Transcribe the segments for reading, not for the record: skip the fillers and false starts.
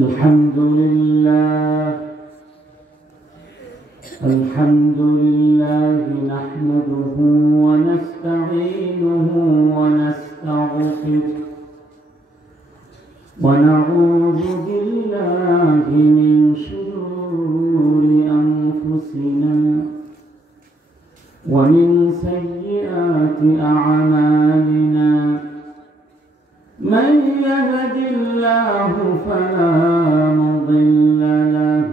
الحمد لله نحمده ونستعينه ونستغفره ونعوذ بالله من شرور أنفسنا ومن سيئات أعمالنا من يهد الله فلا مضل له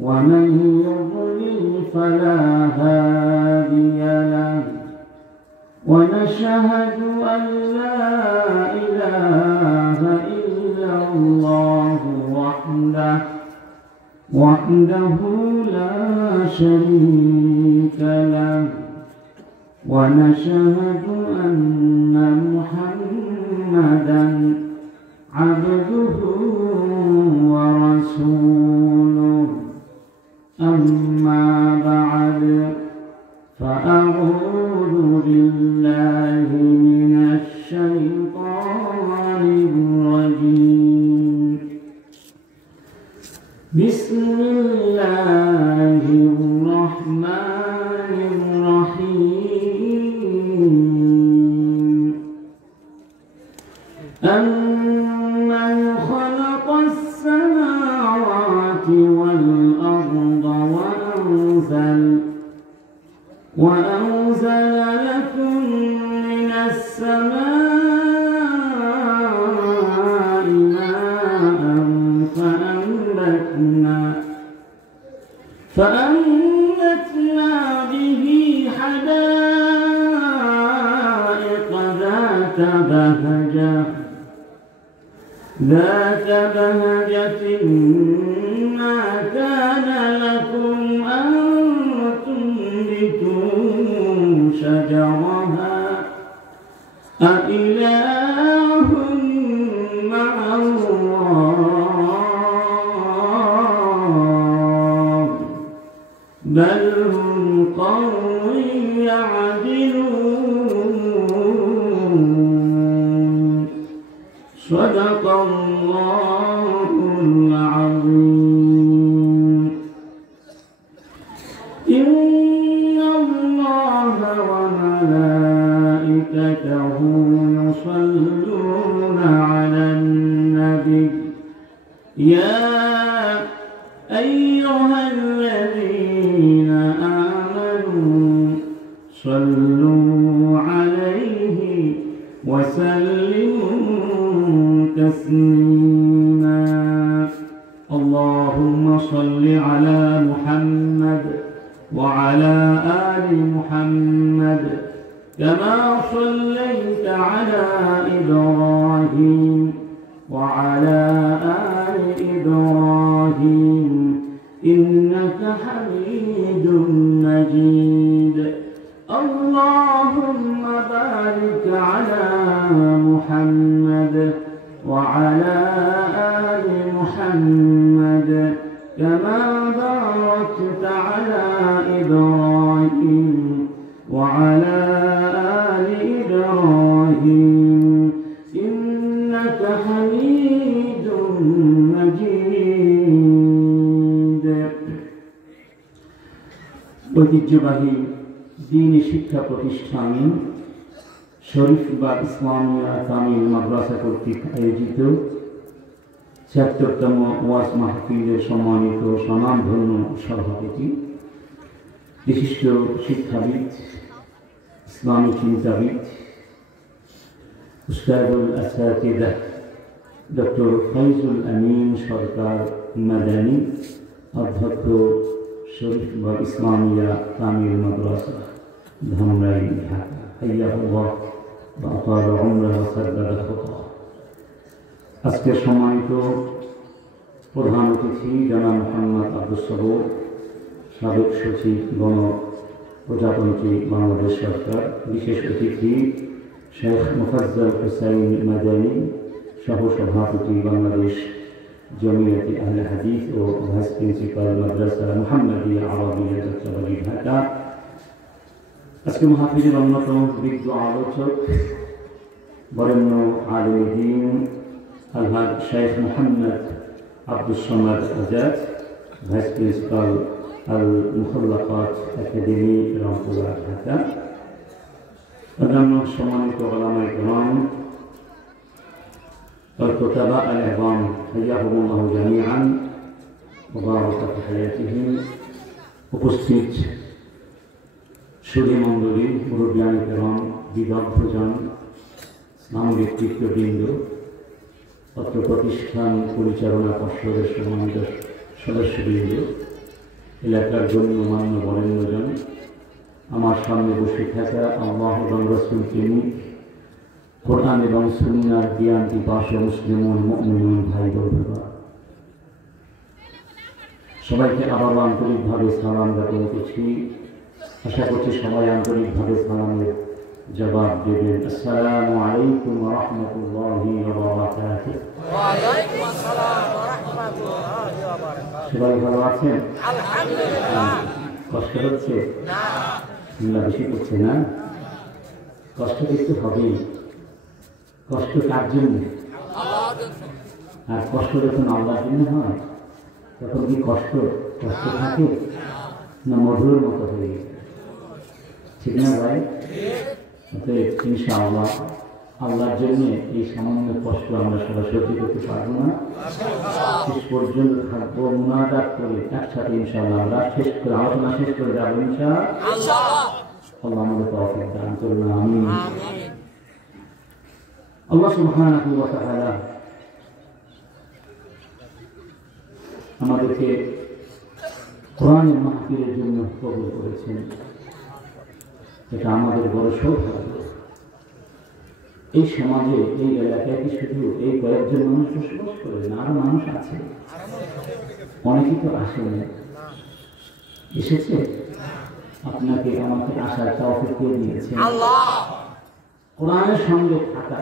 ومن يضلل فلا هادي له ونشهد أن لا إله إلا الله وحده لا شريك له ونشهد أن محمدا عبده ورسوله أما بعد فأعوذ بالله من الشيطان الرجيم بسم الله الرحمن الرحيم أمن خلق السماوات والأرض وأنزل لكم من السماء ماء فأنبتنا به حدائق ذات بهجة ما كان لكم أن تنبتوا شجرها أإله مع الله بل هم قوم يعدلون صدق الله العظيم إن الله وملائكته يصلون على النبي يا أيها الذين آمنوا صلوا عليه وسلموا تسليما اللهم صل على محمد وعلى آل محمد كما صليت على إبراهيم وعلى آل إبراهيم إنك حميد مجيد اللهم بارك على محمد وعلى آل محمد كما باركت على إبراهيم وعلى آل إبراهيم إنك حميد مجيد ঐতিহ্যবাহী দ্বীনি শিক্ষা প্রতিষ্ঠান শরীফবাগ ইসলামিয়া কামিল মাদ্রাসা কর্তৃক আয়োজিত ৭৬তম ওয়াজ মাহফিলের সম্মানিত স্বনামধন্য সভাপতি বিশিষ্ট শিক্ষাবিদ ইসলামী চিন্তাবিদ উস্তাদুল আসাতিদাহ ডক্টর ফয়জুল আমিন সরকার মাদানী অধ্যক্ষ শরীফবাগ ইসলামিয়া কামিল মাদ্রাসা ধামরাই ঢাকা হাইয়াহুল্লাহ ওয়া আতালা উমরাহু ওয়া সাদ্দাদা খুতাহ। আজকের সম্মানিত প্রধান অতিথি জনাব মোহাম্মদ আব্দুস সবুর সাবেক সচিব গণপ্রজাতন্ত্রী বাংলাদেশ সরকার, বিশেষ অতিথি শেখ মুফাজ্জল হুসাইন মাদানী সহ সভাপতি বাংলাদেশ জমিয়তে আহলে হাদিস ও ভাইস প্রিন্সিপাল মাদ্রাসা মুহাম্মাদিয়া আরবিয়া যাত্রাবাড়ি ঢাকা। আজকে মাহফিলের অন্যতম বিজ্ঞ আলোচক বরেণ্য আলেম দ্বীন আলহাজ শেখ মোহাম্মদ আব্দুস সামাদ আজাদ, ভাইস প্রিন্সিপাল আল মুখাল্লাকাত একাডেমি, রংপুরা, ঢাকা, অন্যান্য সম্মানিত উলামায়ে কেরাম, الكتباء العظام حياهم الله جميعا وبارك في حياتهم। উপস্থিত সুধী মণ্ডলী, মুরব্বিয়ানে কেরাম, বিদগ্ধজন, ইসলাম ব্যক্তিত্ববৃন্দ, অত্র প্রতিষ্ঠান পরিচালনা পর্ষদের সম্মানিত সদস্যবৃন্দ, এলাকার গণ্যমান্য বরেণ্যজন, আমার সামনে বসে থাকা আল্লাহ এবং রাসূল প্রেমিক, কোরআন এবং সুন্নাহর জ্ঞান পিপাসু মুসলিমুন মুমিনুন ভাই বোনেরা, সবাইকে আবার আন্তরিকভাবে সালাম জানাচ্ছি। আশা করছি সবাই আন্তরিকভাবে সালামের জবাব দেবেন। আসসালামু আলাইকুম ওয়া রাহমাতুল্লাহি ওয়া বারাকাতুহু। ওয়া আলাইকুম আসসালাম ওয়া রাহমাতুল্লাহি ওয়া বারাকাতুহু। সবাই ভালো আছেন? আলহামদুলিল্লাহ। কষ্ট হচ্ছে না? না, বেশি হচ্ছে না? কষ্ট একটু হবেই। কষ্ট কার জন্য? আর কষ্ট যখন আল্লাহর জন্য হয় তখন কি কষ্ট কষ্ট থাকে না মধুর মতো হয়ে গেছে? ঠিক না ভাই? অতএব ইনশাআল্লাহ আল্লাহর জন্য এই সামান্য কষ্ট আমরা সবাই সহ্য করতে পারবো না, শেষ পর্যন্ত থাকবো মুনাজাত করে একসাথে ইনশাআল্লাহ। আমরা শেষ করে আলোচনা শেষ করে যাবো ইনশাআল্লাহ। আল্লাহ আমাদের তৌফিক দান করুন, আমিন। আল্লাহ সুবহানাহু ওয়া তাআলা আমাদেরকে কোরআনের মাহফিলের জন্য কবুল করেছেন, এটা আমাদের বড় সৌভাগ্য। এই সমাজে, এই এলাকায় কি শুধু এই কয়েকজন মানুষ বসবাস করে না, আরো মানুষ আছে, অনেকেই তো আসেনি, এসেছে। আপনাকে আমাকে আসার তৌফিক দিয়ে দিয়েছেন আল্লাহ। কোরআনের সঙ্গে থাকা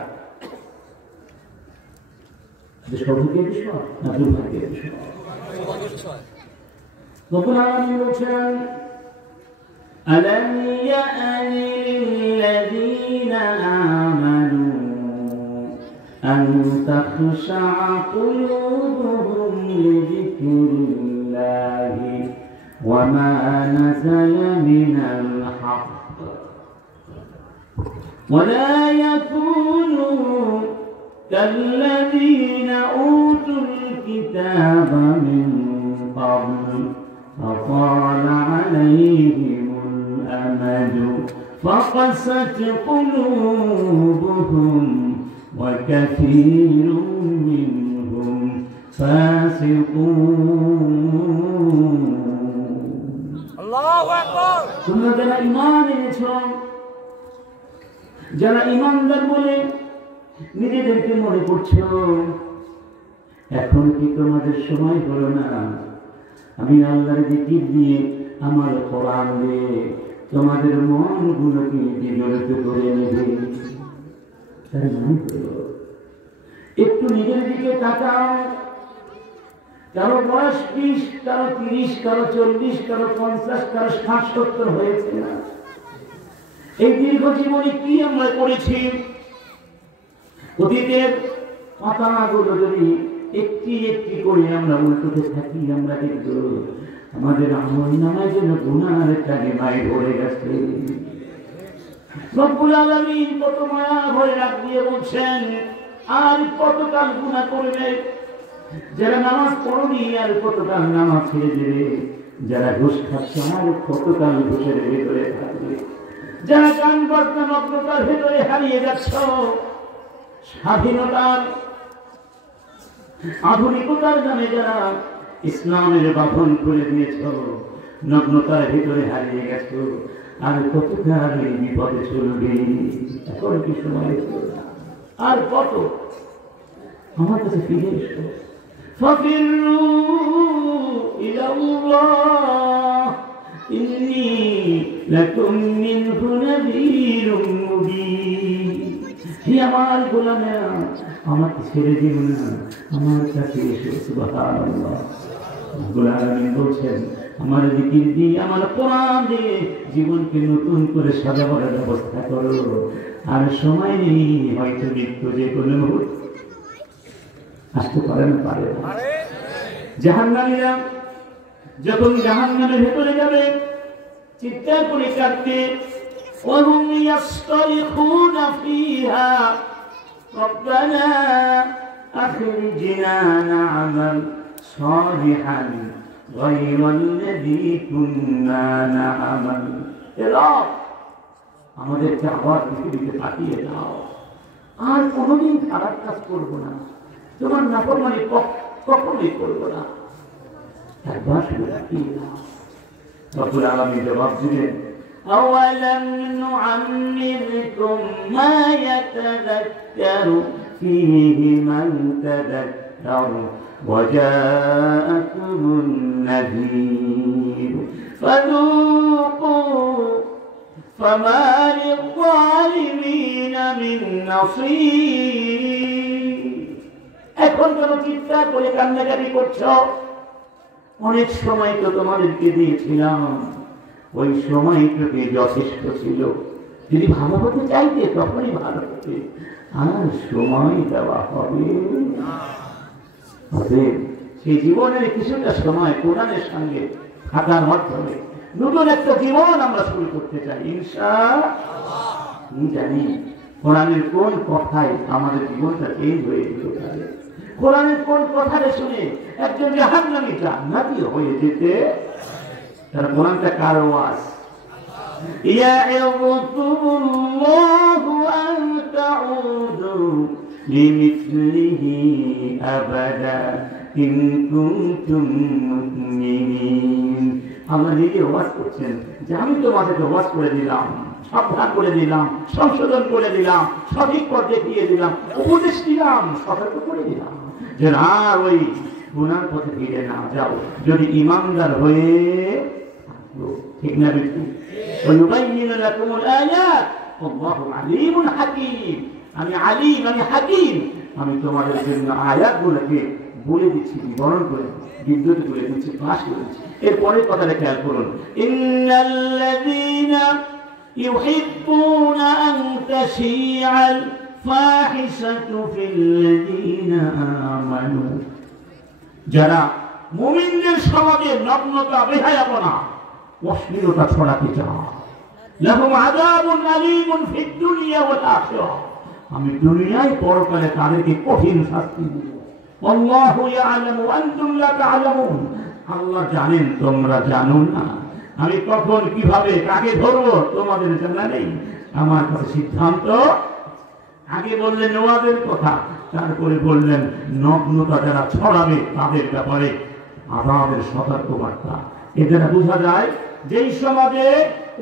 যে সৌভাগ্যের বিষয় না দুর্ভাগ্যের বিষয়? রব্বুল আলামিন বলেন, আলাম ইয়ানি লিল্লাযীনা আমানু আন তাখশা'a কুলুবুহুম লিযিকরিল্লাহি ওয়া মা নাযালা মিনাল হক ওয়া লা ইয়াকুনু كالذين أوتوا الكتاب من قبل فطال عليهم الأمد فقست قلوبهم وكثير منهم فاسقون। الله أكبر। তোমরা যারা ঈমান এনেছো, যারা ঈমানদার বলে নিজেদেরকে মনে করছো, এখন কি তোমাদের সময় হলো না আমি আল্লাহর জিকির দিয়ে, আমার কোরআন দিয়ে তোমাদের মনগুলোকে বিগলিত করে নেবে? তার মনে হলো একটু নিজের দিকে তাকাও। কারো বয়স 20, কারো 30, কারো 40, কারো 50, কারো 60-70 হয়েছে না? এই দীর্ঘ জীবনে কি আমরা করেছি? অতীতের পাতাগুলো যদি একটি একটি করে আমরা উল্টোতে থাকি, আমরা দেখব আমাদের আমলনামায় যেন গুনাহের কালিমায় ভরে গেছে। রব্বুল আলামিন কত মায়া ভরে রাখ দিয়ে বলছেন, আর কতকাল গুনাহ করবে? যারা নামাজ পড়েনি আর কতকাল নামাজ ছেড়ে দেবে? যারা ঘুষ খাচ্ছে আর কতকাল ঘুষের ভেতরে থাকবে? যারা গান বাজনা মগ্নতার ভেতরে হারিয়ে যাচ্ছ, স্বাধীনতার আধুনিকতার নামে যারা ইসলামের বাঁধন খুলে দিয়েছ, নগ্নতার ভিতরে হারিয়ে গেছ, আর কতকাল এই বিপদে চলবে? এখন কি সময় আর কত? আমার কাছে ফিরে এসো। ফাফিরু ইলাল্লাহ ইন্নী লাকুম মিনহু নাযীরুম মুবিন। হে আমার গোলামেরা, আমাকে ছেড়ে দিও না, আমার কাছে এসো। সুবহানাল্লাহ। রব্বুল আলামিন বলছেন, আমার জিকির দিয়ে, আমার কোরআন দিয়ে জীবনকে নতুন করে সাজাবার ব্যবস্থা করো। আর সময় নেই, হয়তো মৃত্যু যে কোনো মুহূর্তে। আসতে পারে না? পারে না। জাহান্নামীরা যখন জাহান্নামের ভেতরে যাবে চিৎকার করে কাঁদবে, وهم يصطرخون فيها ربنا أخرجنا نعمل صالحا غير الذي كنا نعمل। আমাদেরকে আবার পৃথিবীতে পাঠিয়ে দাও, আর কোনোদিন খারাপ কাজ করবো না, তোমার নাফরমানি কখনোই করবো না, একবার শুধু পাঠিয়ে দাও। রব্বুল আলামিন জবাব দিলেন, أولم نعمركم ما يتذكر فيه من تذكر وجاءكم النذير فذوقوا فما للظالمين من نصير। এখন কেন চিৎকার করে কান্নাকাটি করছো? অনেক সময় তো তোমাদেরকে দিয়েছিলাম, ওই সময়টুকু যথেষ্ট ছিল। যদি ভালো হতে চাইতে তখনই ভালো হতে, আর সময় দেওয়া হবে। সেই জীবনের কিছুটা সময় কোরআনের সঙ্গে থাকার মাধ্যমে নতুন একটা জীবন আমরা শুরু করতে চাই ইনশাআল্লাহ। জানি কোরআনের কোন কথায় আমাদের জীবনটা চেঞ্জ হয়ে যেতে পারে, কোরআনের কোন কথাটা শুনে একজন জাহান্নামী জান্নাতি হয়ে যেতে। তারা কোরআনটা কার ওয়াজ? ইয়া'যুকুমুল্লাহু আন তাউদু লিমিসলিহি আবাদা ইন কুনতুম মুমিনিন। আল্লাহ নিজে ওয়াজ করছেন যে আমি তোমাদেরকে ওয়াজ করে দিলাম, সাবধান করে দিলাম, সংশোধন করে দিলাম, সঠিক পথ দেখিয়ে দিলাম, উপদেশ দিলাম, সতর্ক করে দিলাম যে না ওই গুনার পথে ফিরে না যাও, যদি ইমানদার হয়ে ঠিক না বেশি। আমি আলিম, আমি হাকিম, আমি তোমাদের জন্য আয়াতগুলোকে বলে দিচ্ছি, বিবরণ করে বিদ্যুৎ বলে দিচ্ছি, পাশ করে দিচ্ছি। এরপরের কথাটা খেয়াল করুন, ইন্নাল্লাযীনা ইউহিব্বুনা আন তাশিআল ফাহিশাতু ফিল্লাযীনা আমানু। যারা মুমিনদের সমাজে নগ্নতা, বেহায়াপনা, অশ্লীলতা ছড়াতে চায়, লাহুম আযাবুন আলীমুন ফিদ দুনিয়া ওয়াল আখিরাহ, আমি দুনিয়ায় পরকালে তাদেরকে কঠিন শাস্তি দেব। আল্লাহু ইয়ালামু আনতুম লা তা'লামুন, আল্লাহ জানেন তোমরা জানো না। আমি কখন কিভাবে কাকে ধরবো তোমাদের জানা নেই, আমার কাছে সিদ্ধান্ত। আগে বললেন নওয়াজের কথা, তারপরে বললেন নগ্নতা যারা ছড়াবে তাদের ব্যাপারে আযাবের সতর্কবার্তা। এদের বোঝা যায় যেই সমাজে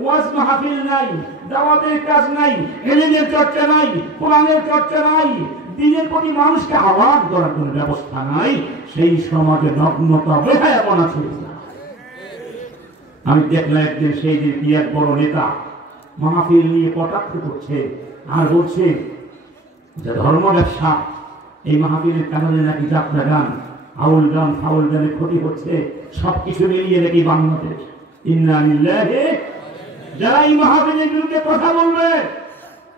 ওয়াজ মাহফিল নাই, দাওয়াতের কাজ নাই, ইলমের চর্চা নাই, কোরআনের চর্চা নাই, দ্বীনের প্রতি মানুষকে আহ্বান করার কোনো ব্যবস্থা নাই, সেই সমাজে নগ্নতা, বেহায়াপনা ছড়িয়ে যায়। আমি দেখলাম একদিন সেই যে কি এক বড় নেতা মাহফিল নিয়ে কটাক্ষ করছে আর বলছে যে ধর্ম ব্যবসা, এই মাহফিলের কারণে নাকি যাত্রা গান, আউল গান, ফাউল গানের ক্ষতি হচ্ছে, সবকিছু মিলিয়ে নাকি বাংলাদেশ। ইন্না লিল্লাহি, যারা এই মাহফিলের বিরুদ্ধে কথা বলবে,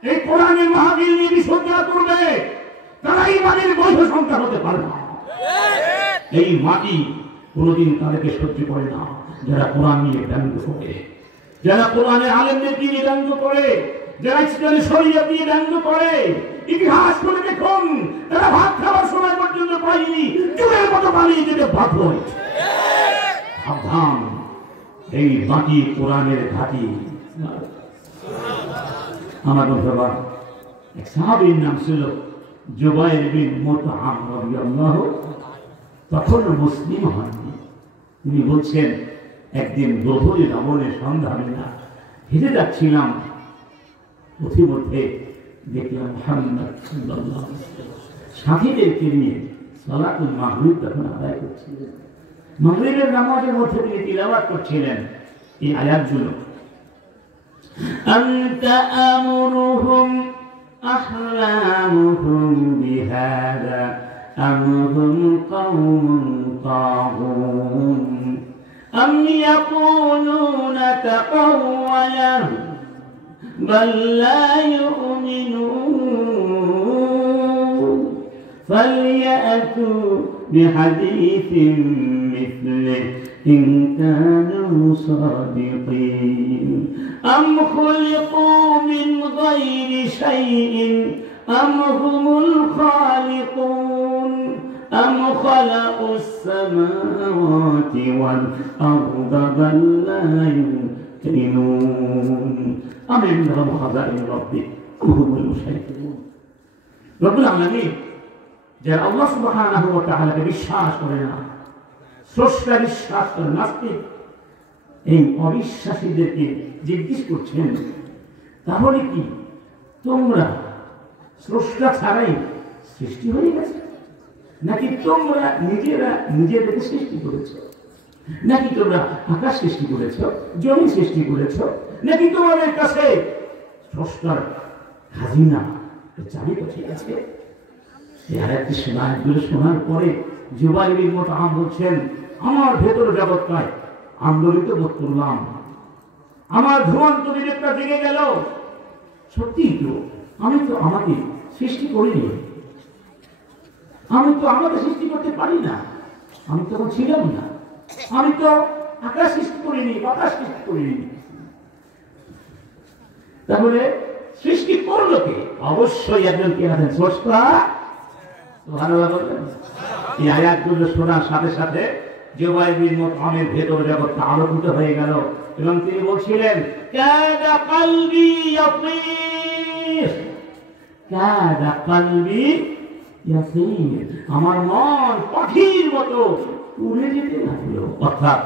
এই কোরআনের মাহফিল নিয়ে বিসর্জন করবে, তারা ইমানের বৈধ সন্তান হতে পারে না। এই মাটি কোনোদিন তাদেরকে সহ্য করে না। যারা কোরআন নিয়ে ব্যঙ্গ করে, যারা কোরআনের আলেমদেরকে নিয়ে ব্যঙ্গ করে, যারা ইসলামের শরীয়ত নিয়ে ব্যঙ্গ করে, ইতিহাস করে দেখুন, তারা ভাত খাওয়ার সময় পর্যন্ত পায়নি, চুলের মতো পালিয়ে যেতে বাধ্য হয়েছে। সাবধান, এই মাটি কোরআনের ঘাঁটি। আমার বাবা এক সাহাবীর নাম ছিল জুবাইর বিন মুতআম রাদিয়াল্লাহু, তখন মুসলিম হননি। তিনি বলছেন একদিন গভীর রমণের সন্ধানে হেঁটে যাচ্ছিলাম, পথিমধ্যে দেখলাম মুহাম্মদ সাল্লাল্লাহু আলাইহি ওয়াসাল্লাম সাথীদেরকে নিয়ে সালাতুল মাগরিব তখন আদায় করছিলেন। মাগরিবের নামাজের মধ্যে তিনি তিলাওয়াত করছিলেন এই আয়াতগুলো, আনতা আমরুহুম আহলামুহুম বিহাদা আম হুম কওমুন তাগুন আম ইয়াকুলুনা তাকাওয়ালাহু বাল লা ইউমিনুন فليأتوا بحديث مثله إن كانوا صادقين أم خلقوا من غير شيء أم هم الخالقون أم خلقوا السماوات والأرض بل لا يوقنون أم عندهم خزائن ربي أم هم المسيطرون رب العالمين যারা আল্লাহ সুবহানাহু ওয়া তাআলাকে বিশ্বাস করে না, স্রষ্টা বিশ্বাস করে নাস্তিক, এই অবিশ্বাসীদেরকে জিজ্ঞেস করছেন, তাহলে কি তোমরা স্রষ্টা ছাড়াই সৃষ্টি হয়ে গেছে, নাকি তোমরা নিজেরা নিজেদেরকে সৃষ্টি করেছ, নাকি তোমরা আকাশ সৃষ্টি করেছ, জমি সৃষ্টি করেছ, নাকি তোমাদের কাছে স্রষ্টার খাজিনা চাবি ঠিক আছে? এই আয়াতটি শোনার পরে জুবাইর বিন মুতআম বলছেন, আমার ভেতর জগৎটায় আন্দোলিত বোধ করলাম, আমার ঘুমন্ত বিবেকটা জেগে গেল। সত্যি তো আমি তো আমাকে সৃষ্টি করিনি, আমি তো আমাকে সৃষ্টি করতে পারি না, আমি তখন ছিলাম না, আমি তো আকাশ সৃষ্টি করিনি, বাতাস সৃষ্টি করিনি, তাহলে সৃষ্টি করলো কে? অবশ্যই একজন কে আছেন, স্রষ্টা। সুবহানাল্লাহ বলবেন। এই আয়াতগুলো শোনার সাথে সাথে জুবাইর বিন মুতআমের ভেতর জগৎটা আলোকিত হয়ে গেল এবং তিনি বলছিলেন, কাদা কলবি ইয়াসির, কাদা কলবি ইয়াসির, আমার মন পাখির মতো উড়ে যেতে লাগলো। অর্থাৎ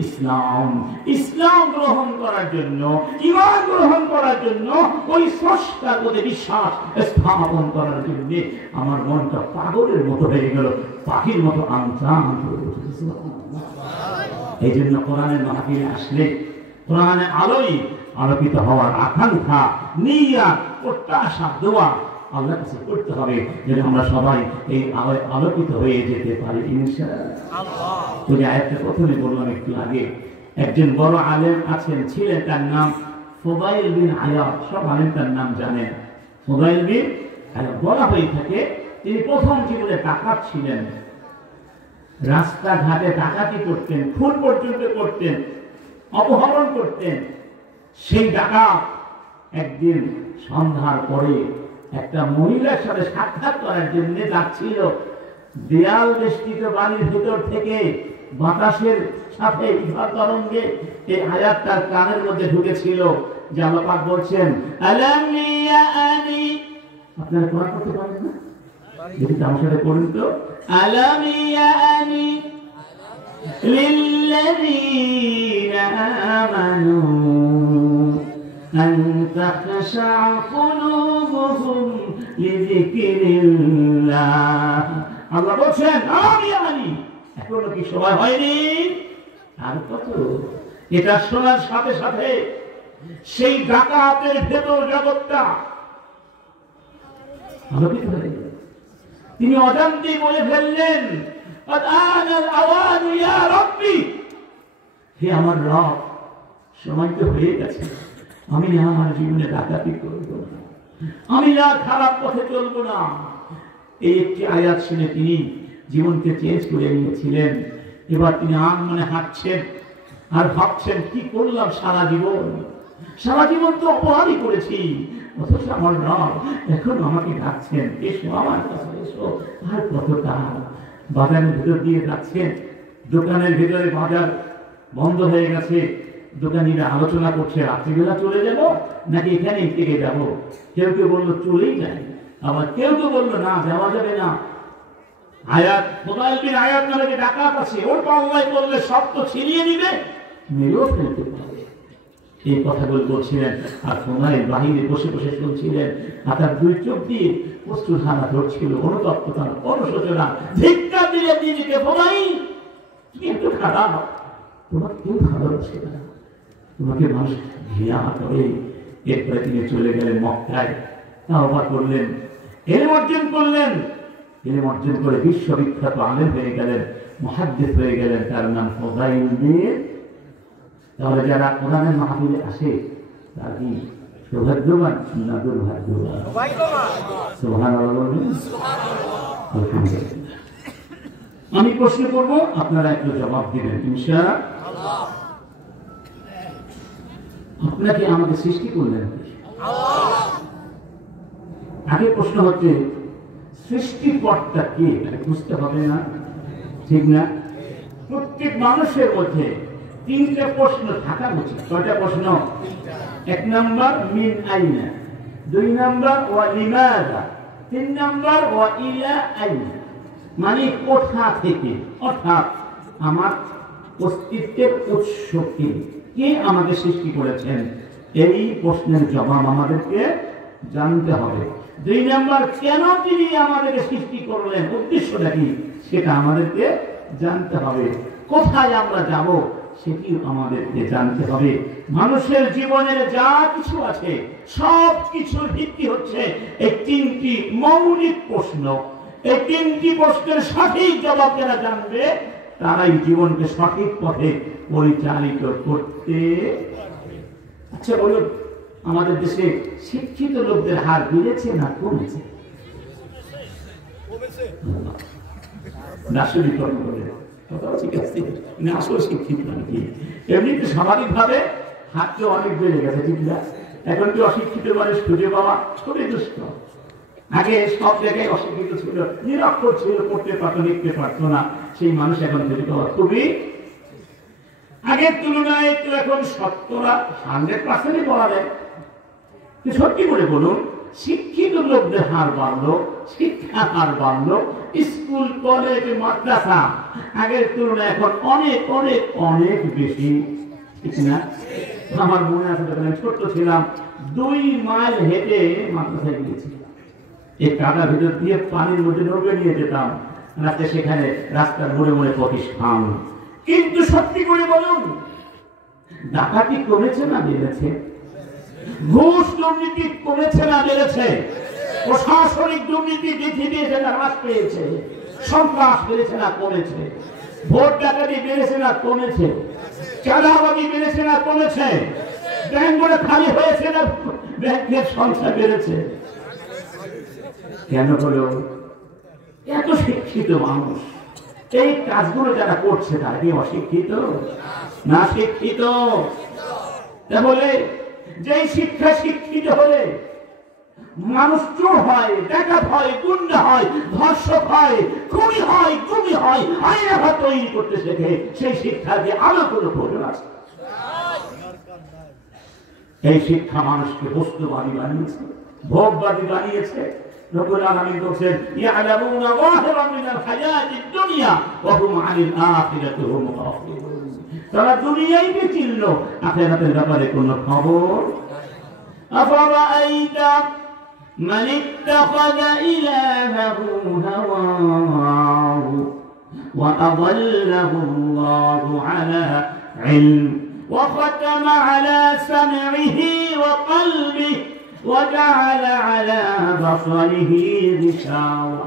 ইসলাম, ইসলাম গ্রহণ করার জন্য, ঈমান গ্রহণ করার জন্য, ওই স্রষ্টার প্রতি বিশ্বাস স্থাপন করার জন্য আমার মনটা পাগলের মতো হয়ে গেল, পাখির মতো আনচান করে উঠেছে। এই জন্য কোরআনের মাহফিলে আসলে কোরআনের আলোয় আলোকিত হওয়ার আকাঙ্ক্ষা, নিয়াত, প্রত্যাশা, দোয়া আল্লাহর কাছে করতে হবে যেন আমরা সবাই এই আলোয় আলোকিত হয়ে যেতে পারি ইনশাআল্লাহ। ওই আয়াতটা প্রথমে বললাম একটু আগে, একজন বড় আলেম আছেন, ছিলেন, তার নাম ফুদাইল বিন আয়াদ। সব আলেম তার নাম জানেন, ফুদাইল বিন আয়াদ বলা হয়ে থাকে। তিনি প্রথম জীবনে ডাকাত ছিলেন, রাস্তাঘাটে ডাকাতি করতেন, খুন পর্যন্ত করতেন, অপহরণ করতেন। সেই ডাকাত একদিন সন্ধ্যার পরে একটা মহিলার সাথে সাক্ষাৎ করার জন্য যাচ্ছিল। দেয়াল বেষ্টিত বাড়ির ভিতর থেকে বাতাসের সাথে তরঙ্গে এই আয়াত তার কানের মধ্যে ঢুকেছিল যে আল্লাহ পাক বলছেন, আলাম ইয়ানি, আপনারা কোরআন পড়তে পারেন না? যদি আমার সাথে পড়েন তো, আলাম ইয়ানি লিল্লাযীনা আমানু أن تخشع قلوبهم لذكر الله। আল্লাহ বলছেন আমি জানি, এখনো কি সময় হয়নি? আর কত? এটা শোনার সাথে সাথে সেই ডাকাতের ভেতর জগৎটা আলোকিত হয়ে গেল। তিনি অজান্তে বলে ফেললেন, আনাল আওয়ানু ইয়া রাব্বি, হে আমার রব, সময় তো হয়ে গেছে, আমি আমার জীবনে ডাকাতি করব না, আমি আর খারাপ পথে চলবো না। এই একটি আয়াত শুনে তিনি জীবনকে চেঞ্জ করে নিয়েছিলেন। এবার তিনি মানে হাঁটছেন আর ভাবছেন, কি করলাম সারা জীবন, সারা জীবন তো অপরাধী করেছি, অথচ আমার রব এখন আমাকে ডাকছেন, এসো আমার কাছে এসো। আর কতটা বাজারের ভিতর দিয়ে যাচ্ছেন, দোকানের ভিতরে বাজার বন্ধ হয়ে গেছে, দোকানিরা আলোচনা করছে রাত্রিবেলা চলে যাব নাকি এখানেই থেকে যাব। কেউ কেউ বললো চলেই যায়, আবার কেউ কেউ বললো না যাওয়া যাবে না। আয়াত ফুদাইল বিন আয়াদ নামে যে ডাকাত আছে, ওর পাল্লায় করলে সব তো ছিনিয়ে নিবে, মেরেও ফেলতে পারে। এই কথাগুলো বলছিলেন আর ফুদাইল বাহিরে বসে বসে শুনছিলেন। আর তার দুই চোখ দিয়ে অশ্রুধারা ধরছিল, অনুতপ্ততা, অনুশোচনা, ধিক্কার দিলে নিজেকে, ফুদাইল তুমি একটু খারাপ, তোমাকে কেউ ভালোবাসে না, তোমাকে মানুষ ঘৃণা করে। এরপরে তিনি চলে গেলেন মক্কায়, তাওবা করলেন, ইলম অর্জন করলেন, ইলম অর্জন করে বিশ্ববিখ্যাত আলেম হয়ে গেলেন, মুহাদ্দিস হয়ে গেলেন, তার নাম ফুদাইল বিন। তাহলে যারা কোরআনের মাহফিলে আসে তারা কি সৌভাগ্যবান না দুর্ভাগ্যবান? সুবহানাল্লাহ। আলহামদুলিল্লাহ। আমি প্রশ্ন করব, আপনারা একটু জবাব দিবেন ইনশাআল্লাহ। আপনাকে আমাকে সৃষ্টি করলেন আগে প্রশ্ন হচ্ছে সৃষ্টিকর্তা কে, বুঝতে হবে না? ঠিক না? প্রত্যেক মানুষের মধ্যে তিনটা প্রশ্ন থাকা উচিত। কয়টা প্রশ্ন? এক নাম্বার মিন আইনা, দুই নাম্বার ওয়া লিমাযা, তিন নাম্বার ওয়া ইলা আইনা, মানে কোথা থেকে, অর্থাৎ আমার অস্তিত্বের উৎস কে, কে আমাকে সৃষ্টি করেছেন, এই প্রশ্নের জবাব আমাদেরকে জানতে হবে। দুই নাম্বার, কেন তিনি আমাদেরকে সৃষ্টি করলেন, উদ্দেশ্যটা কি, সেটা আমাদেরকে জানতে হবে। কোথায় আমরা যাব, সেটিও আমাদেরকে জানতে হবে। মানুষের জীবনের যা কিছু আছে সব কিছুর ভিত্তি হচ্ছে এই তিনটি মৌলিক প্রশ্ন। এই তিনটি প্রশ্নের সঠিক জবাব যারা জানবে তারাই জীবনকে সঠিক পথে পরিচালিত করতে। আচ্ছা বলুন, আমাদের দেশে শিক্ষিত লোকদের হার বেড়েছে না কমেছে? রাষ্ট্রীয়করণ করে ঠিক আছে, আসলে শিক্ষিত নাকি? এমনিতে স্বাভাবিকভাবে হাত তো অনেক বেড়ে গেছে, ঠিক না? এখন কি অশিক্ষিত মানুষ খুঁজে পাওয়া খুবই দুষ্ট। আগে সব জায়গায় অশিক্ষিত ছিল, নিরক্ষর ছিল, পড়তে পারতো, লিখতে পারতো না, সেই মানুষ এখন খুঁজে পাওয়া খুবই। আগের তুলনায় তো এখন 100% বলা যায়। সত্যি করে বলুন, শিক্ষিত লোকদের হার বাড়লো, শিক্ষা হার বাড়লো, স্কুল কলেজ মাদ্রাসা আগের তুলনায় এখন অনেক অনেক অনেক বেশি, ঠিক না? আমার মনে আছে যখন আমি ছোট্ট ছিলাম 2 মাইল হেঁটে মাদ্রাসায় গিয়েছিলাম। এই কাদার ভিতর দিয়ে পানির মধ্যে নৌকে নিয়ে যেতাম, রাতে সেখানে রাস্তার মোড়ে মোড়ে প্রতিষ্ঠান। কিন্তু সত্যি করে বলুন, ডাকাতি কমেছে না বেড়েছে? ঘুষ দুর্নীতি কমেছে না বেড়েছে? প্রশাসনিক দুর্নীতি বৃদ্ধি পেয়েছে না হ্রাস পেয়েছে? সন্ত্রাস বেড়েছে না কমেছে? ভোট ডাকাতি বেড়েছে না কমেছে? চাঁদাবাজি বেড়েছে না কমেছে? ব্যাংকগুলো খালি হয়েছে না ব্যাংকের সংখ্যা বেড়েছে? কেন হলো? এত শিক্ষিত মানুষ এই কাজগুলো যারা করছে তারা কি অশিক্ষিত না শিক্ষিত? তাহলে যে শিক্ষা শিক্ষিত হলে মানুষ চোর হয়, ডাকাত হয়, গুন্ডা হয়, ধর্ষক হয়, খুনি হয়, গুমি হয়, আইনাঘর তৈরি করতে শেখে, সেই শিক্ষার যে আলো কোনো প্রয়োজন আছে? এই শিক্ষা মানুষকে বস্তুবাদী বানিয়েছে, ভোগবাদী বানিয়েছে। রব্বুল আলামিন বলেন, ইয়ালামুনা যাহিরাম মিনাল হায়াতিদ দুনিয়া ওয়া হুম আনিল আখিরাতি হুম গাফিলুন। তারা দুনিয়াকে চিনল, আখিরাতের ব্যাপারে কোনো খবর। আফারাআইতা মান ইত্তাখাযা ইলাহাহু হাওয়াহু ওয়া আযাল্লাহু আল্লাহু আলা ইলম ওয়া খাতামা আলা সাম'iহি ওয়া কলবিহি وجعل على بصره غشاوة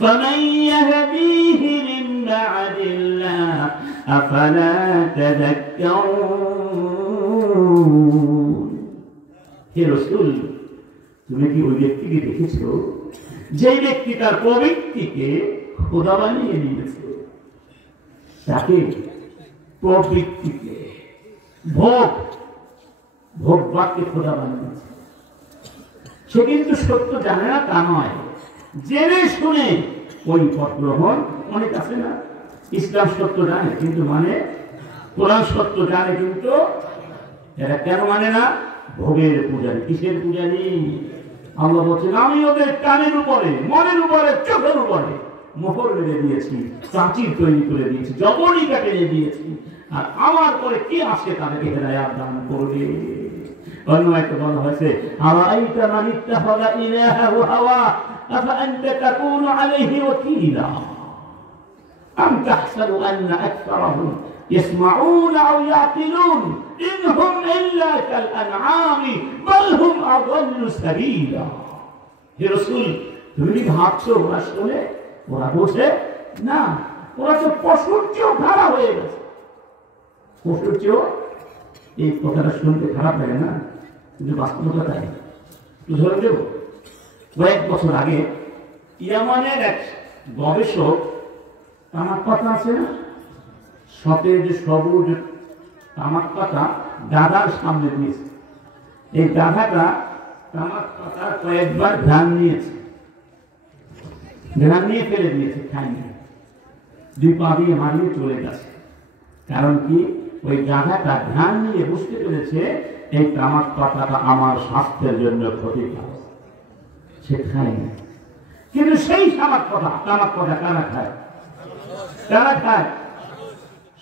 فمن يهديه من بعد الله أفلا تذكرون। হে রাসূল, তুমি কি ওই ব্যক্তিকে দেখেছো যে ব্যক্তি তার প্রবৃত্তিকে খোদা বানিয়ে নিয়েছে? তাকে প্রবৃত্তিকে ভোগবাদকে খোদা বানিয়েছে। সে কিন্তু সত্য জানে না তা নয়, জেনে শুনে ওই পথ গ্রহণ। অনেক আছে না, ইসলাম সত্য জানে কিন্তু মানে, কোরআন সত্য জানে কিন্তু এরা কেন মানে না? ভোগের পূজারী। কিসের পূজারী? আল্লাহ বলছেন, আমি ওদের কানের উপরে, মনের উপরে, চোখের উপরে মোহর মেরে দিয়েছি, প্রাচীর তৈরি করে দিয়েছি, জবনিকা টেনে দিয়েছি, আর আমার পরে কি আসে তাদেরকে হেদায়াত দান করবে। অন্য একটা বলা হয়েছে, আরাআইতা মান ইত্তাখাযা ইলাহাহু হাওয়া আফাআনতা তাকুনু আলাইহি ওয়াকিলা আম তাহসাবু আন্না আকসারাহুম ইয়াসমাউনা আও ইয়াকিলুন ইনহুম ইল্লা কাল আনআমি বাল হুম আযাল্লু সাবিলা। হে রাসূল, তুমি কি ভাবছো ওরা শোনে, ওরা বোঝে না? ওরা তো পশুর চেয়েও খারাপ হয়ে গেছে। পশুর চেয়েও, এই কথাটা শুনতে খারাপ লাগে না, কিন্তু বাস্তবতা তাই। ধরে দেব, কয়েক বছর আগে ইয়ামানের এক গবেষক তামাক পাতা আছে না, সতেজ সবুজ তামাক পাতা গাধার সামনে দিয়েছে। এই গাধাটা তামাক পাতা কয়েকবার ঘ্রাণ নিয়েছে, ঘ্রাণ নিয়ে ফেলে দিয়েছে, খায়নি, 2 পা দিয়ে মারিয়ে চলে গেছে। কারণ কি, ওই গাধাটা ঘ্রাণ নিয়ে বুঝতে পেরেছে এই তামাক পাতাটা আমার স্বাস্থ্যের জন্য ক্ষতিকারক, সে খায়নি। কিন্তু সেই তামাক পাতা কারা খায়? কারা খায়?